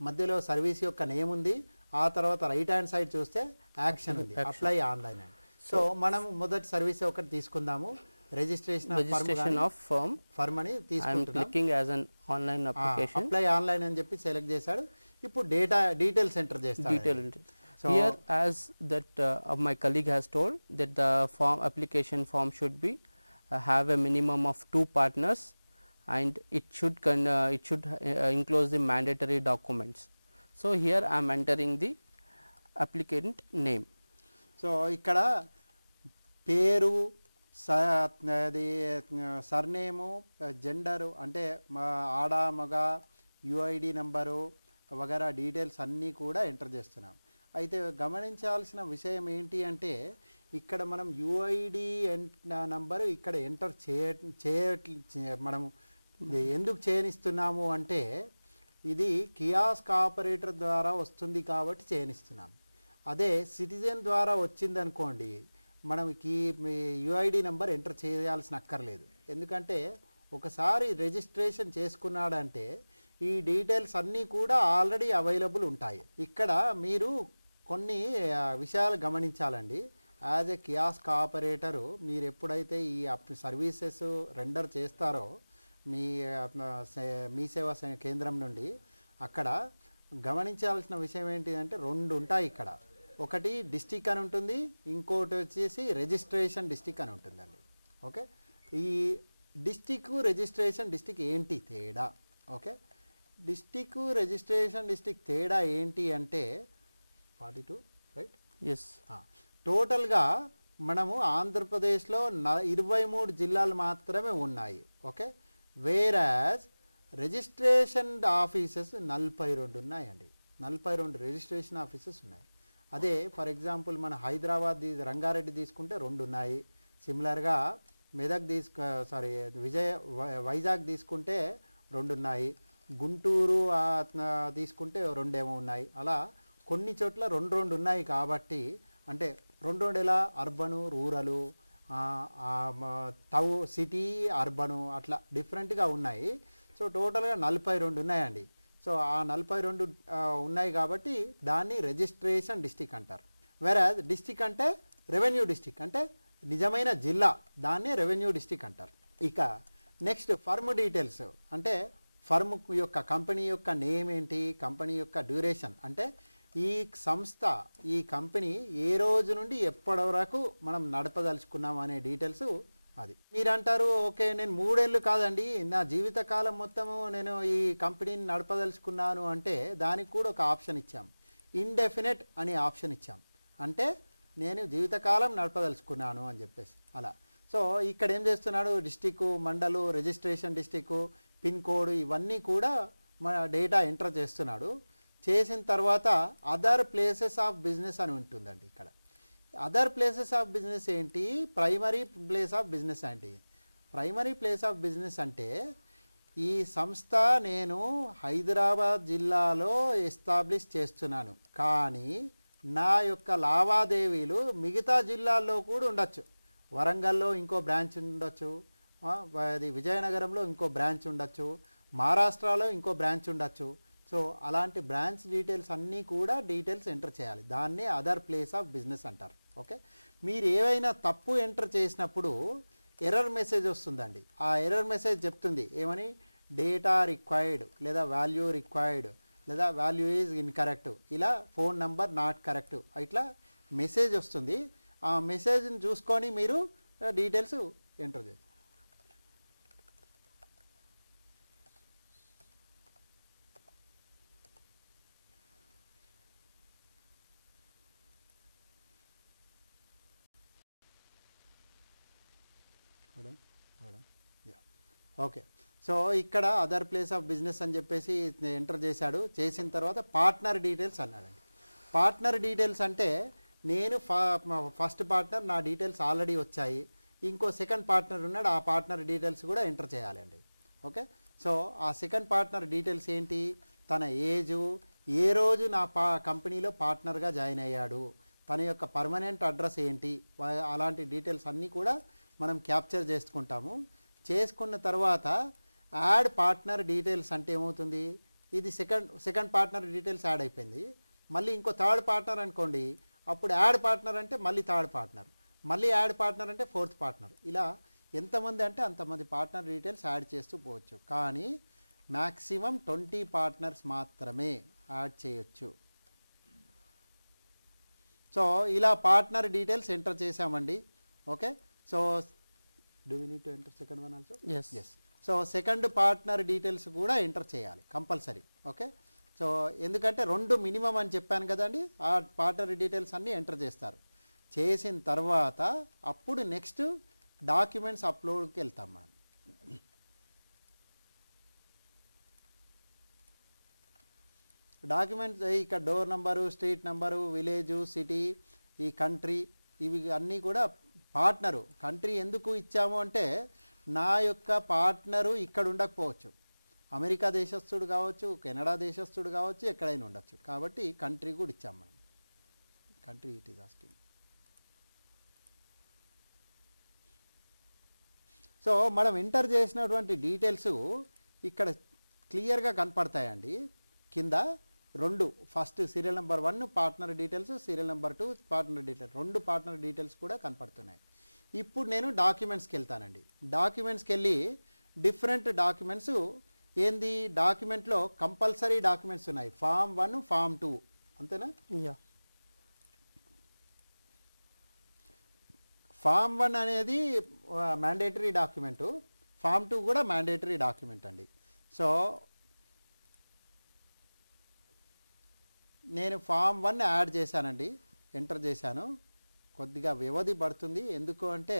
మధ్యలో సర్వీస్ యొక్క నేమ్ ఉంది, ఆ తర్వాత రైట్ హ్యాండ్ సైడ్ చూస్తే యాక్షన్ ఉంది, అప్లై ఆన్లైన్ అని. సో మనం మొదటి సర్వీస్ ఒకటి తీసుకుందాము, రిజిస్ట్రేషన్ ఆఫ్ ఫర్మ్ అని తీసుకుంటున్నాం. Clicking as an online application, apply online అని చెప్పి సెలెక్ట్ చేశాడు. ఇప్పుడు డీటెయిల్స్ ఎంటర్ చేస్తాడు. So here as that my colleague has told that the application form should be have a minimum of 2 partners, and it should enclose the mandatory documents. So here I am entering the applicant name. So ikkada పేరు, సర్నేము, జెండరు అంటే ఆడ మగ, యుఐడి నెంబరు వగైరా డీటెయిల్స్ అన్నీ కూడా ఎంటర్ చేస్తున్నాం. అయితే గమనించాల్సిన విషయం ఏంటి అంటే ఇక్కడ మనం యుఐడి నంబరు ఇక్కడ ఎంటర్ మనము ఎందుకు చేయనిస్తున్నాము అంటే ఇది కియాస్క్ ఆపరేటర్ ద్వారా వస్తుంది కాబట్టి చేయనిస్తున్నాం. అదే సిటిజన్ ద్వారా వచ్చిందనుకోండి మనం యుఐడి నెంబర్ ఎంటర్ చేయాల్సిన అక్కర్లేదు, ఎందుకంటే ఒకసారి రిజిస్ట్రేషన్ చేసుకున్నాడంటే ఈ డీటెయిల్స్ అన్నీ కూడా ఆల్రెడీ అవైలబుల్ ఉంటాయి. ఇక్కడ మీరు కొన్ని విషయాలు గమనించాలండి. యాజ్ ఏ కియాస్క్ ఆపరేటరు మీరు ఎప్పుడైతే ఈ సర్వీసెస్ రెండర్ చేస్తారో మీ సేవా కేంద్రం నుండి, అక్కడ గమనించాల్సిన విషయం ఏంటిదంటే 2 ఉంటాయి ఇక్కడ. ఒకటి డిస్టిక్ అని ఉంటుంది, ఇంకోటి వచ్చేసి రిజిస్ట్రేషన్ డిస్టిక్ అని ఉంటుందండి. ఓకే, ఈ డిస్టిక్ రిజిస్ట్రేషన్ డిస్టిక్ ఏంటి తేడా? ఓకే, డిస్టిక్ రిజిస్ట్రేషన్ డిస్టిక్ తేడా ఏంటి అంటే 42 రైట్. yes, టోటల్గా మనము ఆంధ్రప్రదేశ్లో 23 జిల్లాలు మాత్రమే ఉన్నాయి. ఓకే, వేరాజ్ రిజిస్ట్రేషన్ ఆఫీసెస్ 42 ఉన్నాయండి. 42 రిజిస్ట్రేషన్ ఆఫీసెస్ ఉన్నాయి. అదే ఫర్ ఎగ్జాంపుల్ మన హైదరాబాద్ రంగారెడ్డి తీసుకుంటే 2 ఉన్నాయి. సిమిలర్గా మెదక్ వైజాగ్ తీసుకుంటే 2 ఉన్నాయి. గుంటూరు తీసుకుంటే 2 ఏమో ఉన్నాయి. అలా కొన్ని చోట్ల 2 ఉన్నాయి. కాబట్టి అంటే 2 ఎలా అర్బను రూరలు సిటీ అర్బను అట్లా డిఫరెంట్గా ఉన్నాయి. సో టోటల్గా 42 ఉన్నాయండి. సో ఆ 42 ఉన్నాయి కాబట్టి దాన్ని రిజిస్ట్రేషన్ డిస్టిక్ అంటారు. వేరాజ్ డిస్టిక్ అంటే రెవెన్యూ డిస్టిక్ అంటే నిజమైన జిల్లా, దాన్ని రెవెన్యూ డిస్టిక్ అంటారు. ఇక నెక్స్ట్ ఫర్మ్ డీటెయిల్స్ అంటే ఫర్మ్ యొక్క కంపెనీ యొక్క నేమ్ ఏంటి, కంపెనీ యొక్క డ్యూరేషన్ అంటే ఈ సంస్థ ఈ కంపెనీ ఏ రోజు నుండి ఎప్పటి వరకు మనం నడపదలుచుకున్నాం అనే డీటెయిల్స్. అది మీరు అంటారు ఓకే నేను 3 ఏళ్ళు కాదండి నా జీవితకాలం మొత్తము నేను ఈ కంపెనీని నడపదలుచుకున్నాను అంటే దానికి కూడా ఒక ఆప్షన్ ఇచ్చాం, ఇండెఫినెట్ అనే ఆప్షన్ ఇచ్చాం. అంటే నేను జీవితకాలం నడపదలుచుకున్నాను అని చెప్పేసి అలా. సో ఇక్కడ ఏం చేస్తున్నాడు, డిస్టిక్ మండలు రిజిస్ట్రేషన్ డిస్టిక్ పిన్ కోడ్ ఇవన్నీ కూడా మన డేటా ఎంటర్ చేస్తున్నాడు. చేసిన తర్వాత అదర్ ప్లేసెస్ ఆఫ్ బిజినెస్ అని ఉంటుందండి. ఇక్కడ అదర్ ప్లేసెస్ ఆఫ్ బిజినెస్ ఏంటి, ప్రైమరీ ప్లేస్ ఆఫ్ బిజినెస్ ఏంటి. ప్రైమరీ ప్లేస్ ఆఫ్ బిజినెస్ అంటే ఈ సంస్థ నేను హైదరాబాద్ జిల్లాలో ఎస్టాబ్లిష్ చేస్తున్నాను, కానీ నా యొక్క లావాదేవీలు మిగతా జిల్లాల్లో కూడా ఉండొచ్చు. వరంగల్లో ఇంకో బ్రాంచ్ ఉండొచ్చు, అది విజయనగరంలో ఇంకో బ్రాంచ్ ఉండొచ్చు, మహారాష్ట్రలో ఇంకో బ్రాంచ్ ఉండొచ్చు. సో అలాంటి బ్రాంచ్ డీటెయిల్స్ అన్నీ కూడా డీటెయిల్స్ ఎంటర్ చేయాలి. దాన్నే అదర్ ప్లేస్ ఆఫ్ బిజినెస్ అంటారు. ఓకే, మీరు ఏవైనా తప్పు ఎంటర్ చేసినప్పుడు ఎర్రర్ మెసేజ్ వస్తుందండి. ఆ ఎర్రర్ మెసేజ్ చెప్తుంది ఏమని, డేటా రిక్వైర్డ్ లేదా వాల్యూ రిక్వైర్డ్ లేదా వాల్యూ ఈజ్ ఇన్కరెక్ట్, ఇలా ఫోన్ నంబర్ నాట్ కరెక్ట్, ఇట్లా మెసేజ్ వస్తుంది. ఆ మెసేజ్ని చూసుకొని మీరు డీటెయిల్స్ ఎంటర్ చేయాలి. ఓకే, సో ఇక్కడ అదర్ ప్లేస్ ఆఫ్ బిజినెస్ అని చెప్పేసి ఎంటర్ చేశాడు. చేసిన తర్వాత పార్ట్నర్ డీటెయిల్స్ అన్నాడండి. పార్ట్నర్ డీటెయిల్స్ అంటే నేను ఫస్ట్ పార్ట్నర్ నా డీటెయిల్స్ ఆల్రెడీ వచ్చాయి, ఇంకో సెకండ్ పార్ట్నర్ ఉన్నాడు, ఆ పార్ట్నర్ డీటెయిల్స్ కూడా ఎంటర్ చేయాలండి. ఓకే, సో ఆ సెకండ్ పార్ట్నర్ డీటెయిల్స్ ఏంటి, తన ఏజు, ఏ రోజు నా కంపెనీలో పార్ట్నర్గా జాయిన్ అయ్యాడు, తన యొక్క పర్మనెంట్ అడ్రస్ ఏంటి, అలాంటి డీటెయిల్స్ అన్నీ కూడా మనం క్యాప్చర్ చేసుకుంటాము. చేసుకున్న తర్వాత యాడ్ పార్ట్నర్ డీటెయిల్స్ అంటే ఏమవుతుంది, ఇది సెకండ్ పార్ట్నర్ డీటెయిల్స్ యాడ్ అయిపోయింది. మళ్ళీ ఇంకో థర్డ్ పార్ట్నర్ అనుకోండి, అప్పుడు యాడ్ పార్ట్నర్ అంటే మళ్ళీ థర్డ్ పార్ట్నర్, మళ్ళీ యాడ్ పార్ట్నర్ అంటే ఫోర్త్ పార్ట్నర్, ఇలా ఎంతమంది అంటే అంతమంది పార్ట్నర్ డీటెయిల్స్ యాడ్ చేస్తూ పోవచ్చు. కానీ మ్యాక్సిమం 20 పార్ట్నర్స్ మాత్రమే యాడ్ చేయొచ్చు. సో ఇలా పార్ట్నర్ డీటెయిల్స్ ఎంటర్ చేసామండి. Okay, so do we need to enter second one also? yes. So second partner details కూడా ఎంటర్ చేయాలి కంపల్సరీ. ఓకే, సో ఎందుకంటే 2 మినిమం అని చెప్పాను కదండి, ఆ పార్ట్నర్ డీటెయిల్స్ అన్నీ ఎంటర్ చేస్తారు. చేసిన తర్వాత అప్పుడు నెక్స్ట్ డాక్యుమెంట్స్ అప్లోడ్కి వెళ్తాం మనం. డాక్యుమెంట్స్ ఇక్కడ door number, street number, village, city, ఈ కంట్రీ, ఇవి అన్నీ కూడా పార్ట్నరు. కంట్రీ ఎందుకు ఇచ్చాము అంటే నా యొక్క పార్ట్నరు ఇక్కడ ఉండకపోవచ్చు, అమెరికా దేశస్థుడు కావచ్చు, కెనడా దేశస్థుడు కావచ్చు, ఎక్కడైనా ఉండొచ్చు. కాబట్టి కంట్రీ కూడా ఇచ్చాము మనం. Country it is asking. So మనం ఎంటర్ చేసినటువంటి డీటెయిల్స్ ఇక్కడ క్లియర్గా కనపడతాయండి. కింద 2 first serial number 1 partner details, serial number 2 partner details, 2 partner details కూడా కనపడుతున్నాయి. ఇప్పుడు నేను డాక్యుమెంట్స్కి వెళ్తానండి. డాక్యుమెంట్స్కి వెళ్ళి డిఫరెంట్ డాక్యుమెంట్స్ ఏంది, డాక్యుమెంట్లో కంపల్సరీ డాక్యుమెంట్స్ ఉన్నాయి, ఫామ్ 1 ఫామ్ 2 అంతేనా. ఫామ్ 1 అనేది మ్యాండేటరీ డాక్యుమెంటు, ఫామ్ 2 కూడా మ్యాండేటరీ డాక్యుమెంట్ అండి. సో నేను ఫామ్ 1 యాడ్ చేశానండి, ఎంటర్ చేశాను. కొద్దిగా వ్యవధి పడుతుంది, ఎందుకు అంటే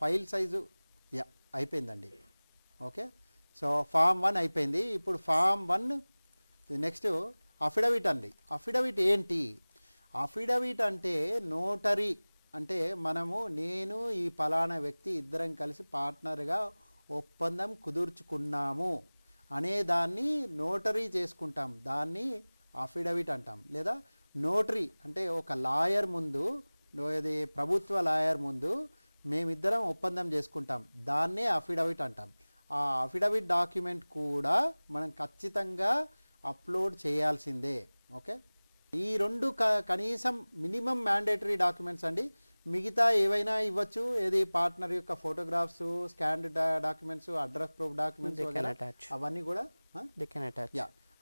ఫైల్ సైజు యా అయిపోయిందండి. ఓకే, సో ఫామ్ 1 అయిపోయింది. ఇప్పుడు ఫామ్ 1 నెక్స్ట్ అఫిడవిట్ అండి. అఫిడవిట్ ఏంటి? అఫిడవిట్ అంటే నోటరీ, అంటే నేను ఈ ఫలానా వ్యక్తి ఇద్దరం కలిసి పార్ట్నర్గా ఒప్పందం కుదుర్చుకున్నాము అనే దాన్ని నోటరీ చేసుకుంటాం, దాన్ని అఫిడవిట్ అంటాం. లేదా నోటరీ అంటే ఒక లాయర్ ముందు, ఇది ప్రభుత్వ లాయర్ ముందు మేమిద్దరం ఒప్పందం చేసుకుంటాం, దాన్నే అఫిడవిట్ అంటాం. ఆ అఫిడవిట్ డాక్యుమెంట్ కూడా మనం ఖచ్చితంగా అప్లోడ్ చేయాల్సిందే. ఓకే, ఈ రెండు కనీసం మినిమం మ్యాండేటరీ డాక్యుమెంట్స్ అండి. మిగతా ఏవైనా ఇవ్వచ్చు, ఏది పార్ట్నర్ యొక్క photographs, scanned documents, address proof documents అవన్నీ కూడా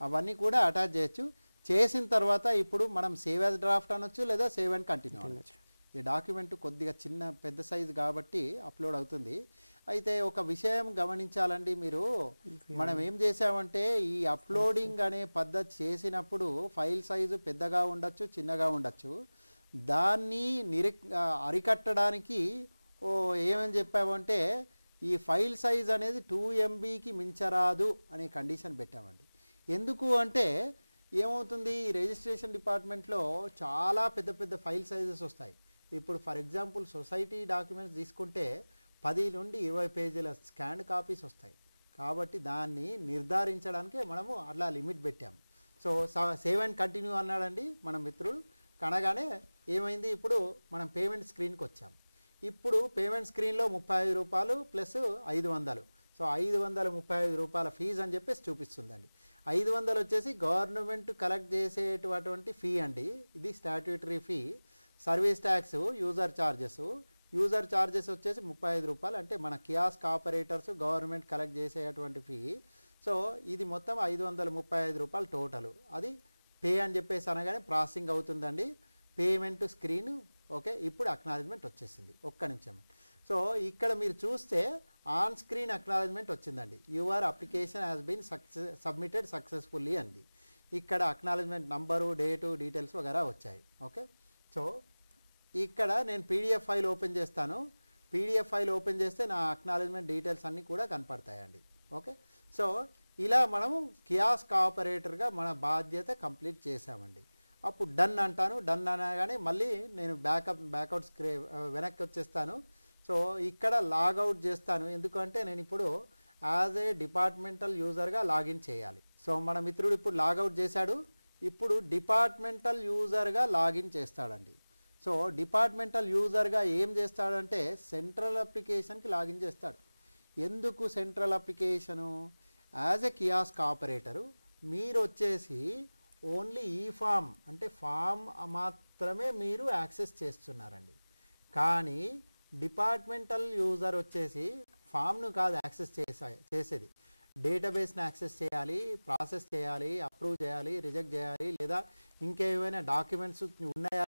అవన్నీ కూడా అటాచ్ చేయొచ్చు. చేసిన తర్వాత ఇప్పుడు మనం సేవ్ యాజ్ డ్రాఫ్ట్ అనొచ్చు, లేదా సేవ్ అండ్ కంటిన్యూ అనొచ్చు. ఈ డాక్యుమెంట్ కొద్దిగా పెద్ద సైజు కాబట్టి అప్లోడ్ అవుతుంది. అయితే ఒక విషయం గమనించాలండి మీరు, మనం ఏం చేసామంటే ఈ అప్లోడింగ్ అనే పద్ధతి చేసినప్పుడు ఫైల్ సైజు పెద్దగా ఉండొచ్చు, చిన్నగా ఉండొచ్చు. దాన్ని అరికట్టడానికి ఏమని చెప్పామంటే ఈ ఫైల్ సైజ్ అనేది 2 MBకి మించరాదు అనే కండిషన్ పెట్టామండి. ఎందుకు అంటే ఏమవుతుంది, ఈ రిజిస్ట్రేషన్ డిపార్ట్మెంట్లో చాలా పెద్ద పెద్ద ఫైల్ సైజెస్ వస్తాయి. ఇప్పుడు ఫర్ ఎగ్జాంపుల్ సొసైటీ డాక్యుమెంట్స్ తీసుకుంటే 10 నుండి 20 పేజీల స్కాన్ కాపీస్ వస్తాయి. కాబట్టి దాన్ని నిర్ధారించడానికి మనము అట్లా లిమిట్ పెట్టాము. సో సేవ్ అండ్ కంటిన్యూ అన్నాడండి మన మిత్రుడు. కనగానే ఏమైంది, ఇప్పుడు మనం పేమెంట్ స్క్రీన్కి వచ్చాం. ఇప్పుడు పేమెంట్ స్క్రీన్లో రూ. 35 ప్లస్ 500, సో 535 రూపాయల ఫీజు అని చెప్పేసి చూపిస్తుందండి. 500 వచ్చేసి గవర్నమెంట్ కలెక్ట్ చేసేటువంటి ఫీ అండి, ఇది statutory fee. Service tax, user charges వచ్చేసి 35 రూపాయలు, అంటే మన కియాస్క్ ఆపరేటర్స్ గవర్నమెంట్ కలెక్ట్ చేసేటువంటి ఫీ. సో ఇది మొత్తం 535 రూపాయలు టోటల్. అది పే అని చెప్పేసి అనగానే ప్రాసెసింగ్ అవుతుందండి. పేమెంట్ స్క్రీన్ ఓకే, ఇప్పుడు అక్నాలెడ్జ్మెంట్ వచ్చేసింది. ఒక్క నిమిషం. సో ఇక్కడ మీరు చూస్తే ఆన్ స్క్రీన్ అక్నాలెడ్జ్మెంట్ వచ్చిందండి. Your application has been submitted successfully అండి. ఇక్కడ అక్నాలెడ్జ్మెంట్ నంబరు, డేటు, డీటెయిల్స్ వగేరా వచ్చాయి. ఓకే, సో ఇక్కడ నేను పీడిఎఫ్ ఫైల్ ఓపెన్ చేస్తాను. పీడిఎఫ్ ఫైల్ ఓపెన్ చేస్తే నా అక్నాలెడ్జ్మెంట్ డీటెయిల్స్ అన్నీ కూడా కనపడతాయండి. ఓకే, సో ఇలా మనము కియాస్క్ ఆపరేటర్గా మన బాధ్యత కంప్లీట్ చేసామండి. అప్పుడు డన్ అంటాను. డన్ అనగానే మళ్ళీ నేను బ్యాకౌట్ వెనక్కి వచ్చేస్తాను. సో ఇక్కడ లాగౌట్ చేస్తాను, ఎందుకంటే నేను ఇప్పుడు యాజ్ ఏ డిపార్ట్మెంటల్ యూజర్గా లాగిన్ చేయాలి. సో మన మిత్రుడు ఇప్పుడు లాగౌట్ చేశాడు. ఇప్పుడు డిపార్ట్మెంటల్ యూజర్గా లాగిన్ చేస్తాడండి. సో డిపార్ట్మెంటల్ యూజర్గా ఏం చేస్తాడంటే సెంట్రల్ అప్లికేషన్కి లాగిన్ చేస్తాడు. ఎందుకు central application? As a kiosk operator మీరు వచ్చేసి ఓన్లీ ఈ ఫామ్, అంటే ఫామ్ మాత్రమే మీరు యాక్సెస్ చేస్తున్నారండి. కానీ డిపార్ట్మెంటల్ యూజర్ వచ్చేసి ఫామ్ను కాదు యాక్సెస్ చేసేది, డేటాబేస్ని యాక్సెస్ చేయాలి, ప్రాసెస్ చేయాలి, అప్రూవ్ చేయాలి, రిజెక్ట్ చేయాలి, లేదా ఇంకేమైనా డాక్యుమెంట్స్ ఉన్నాయా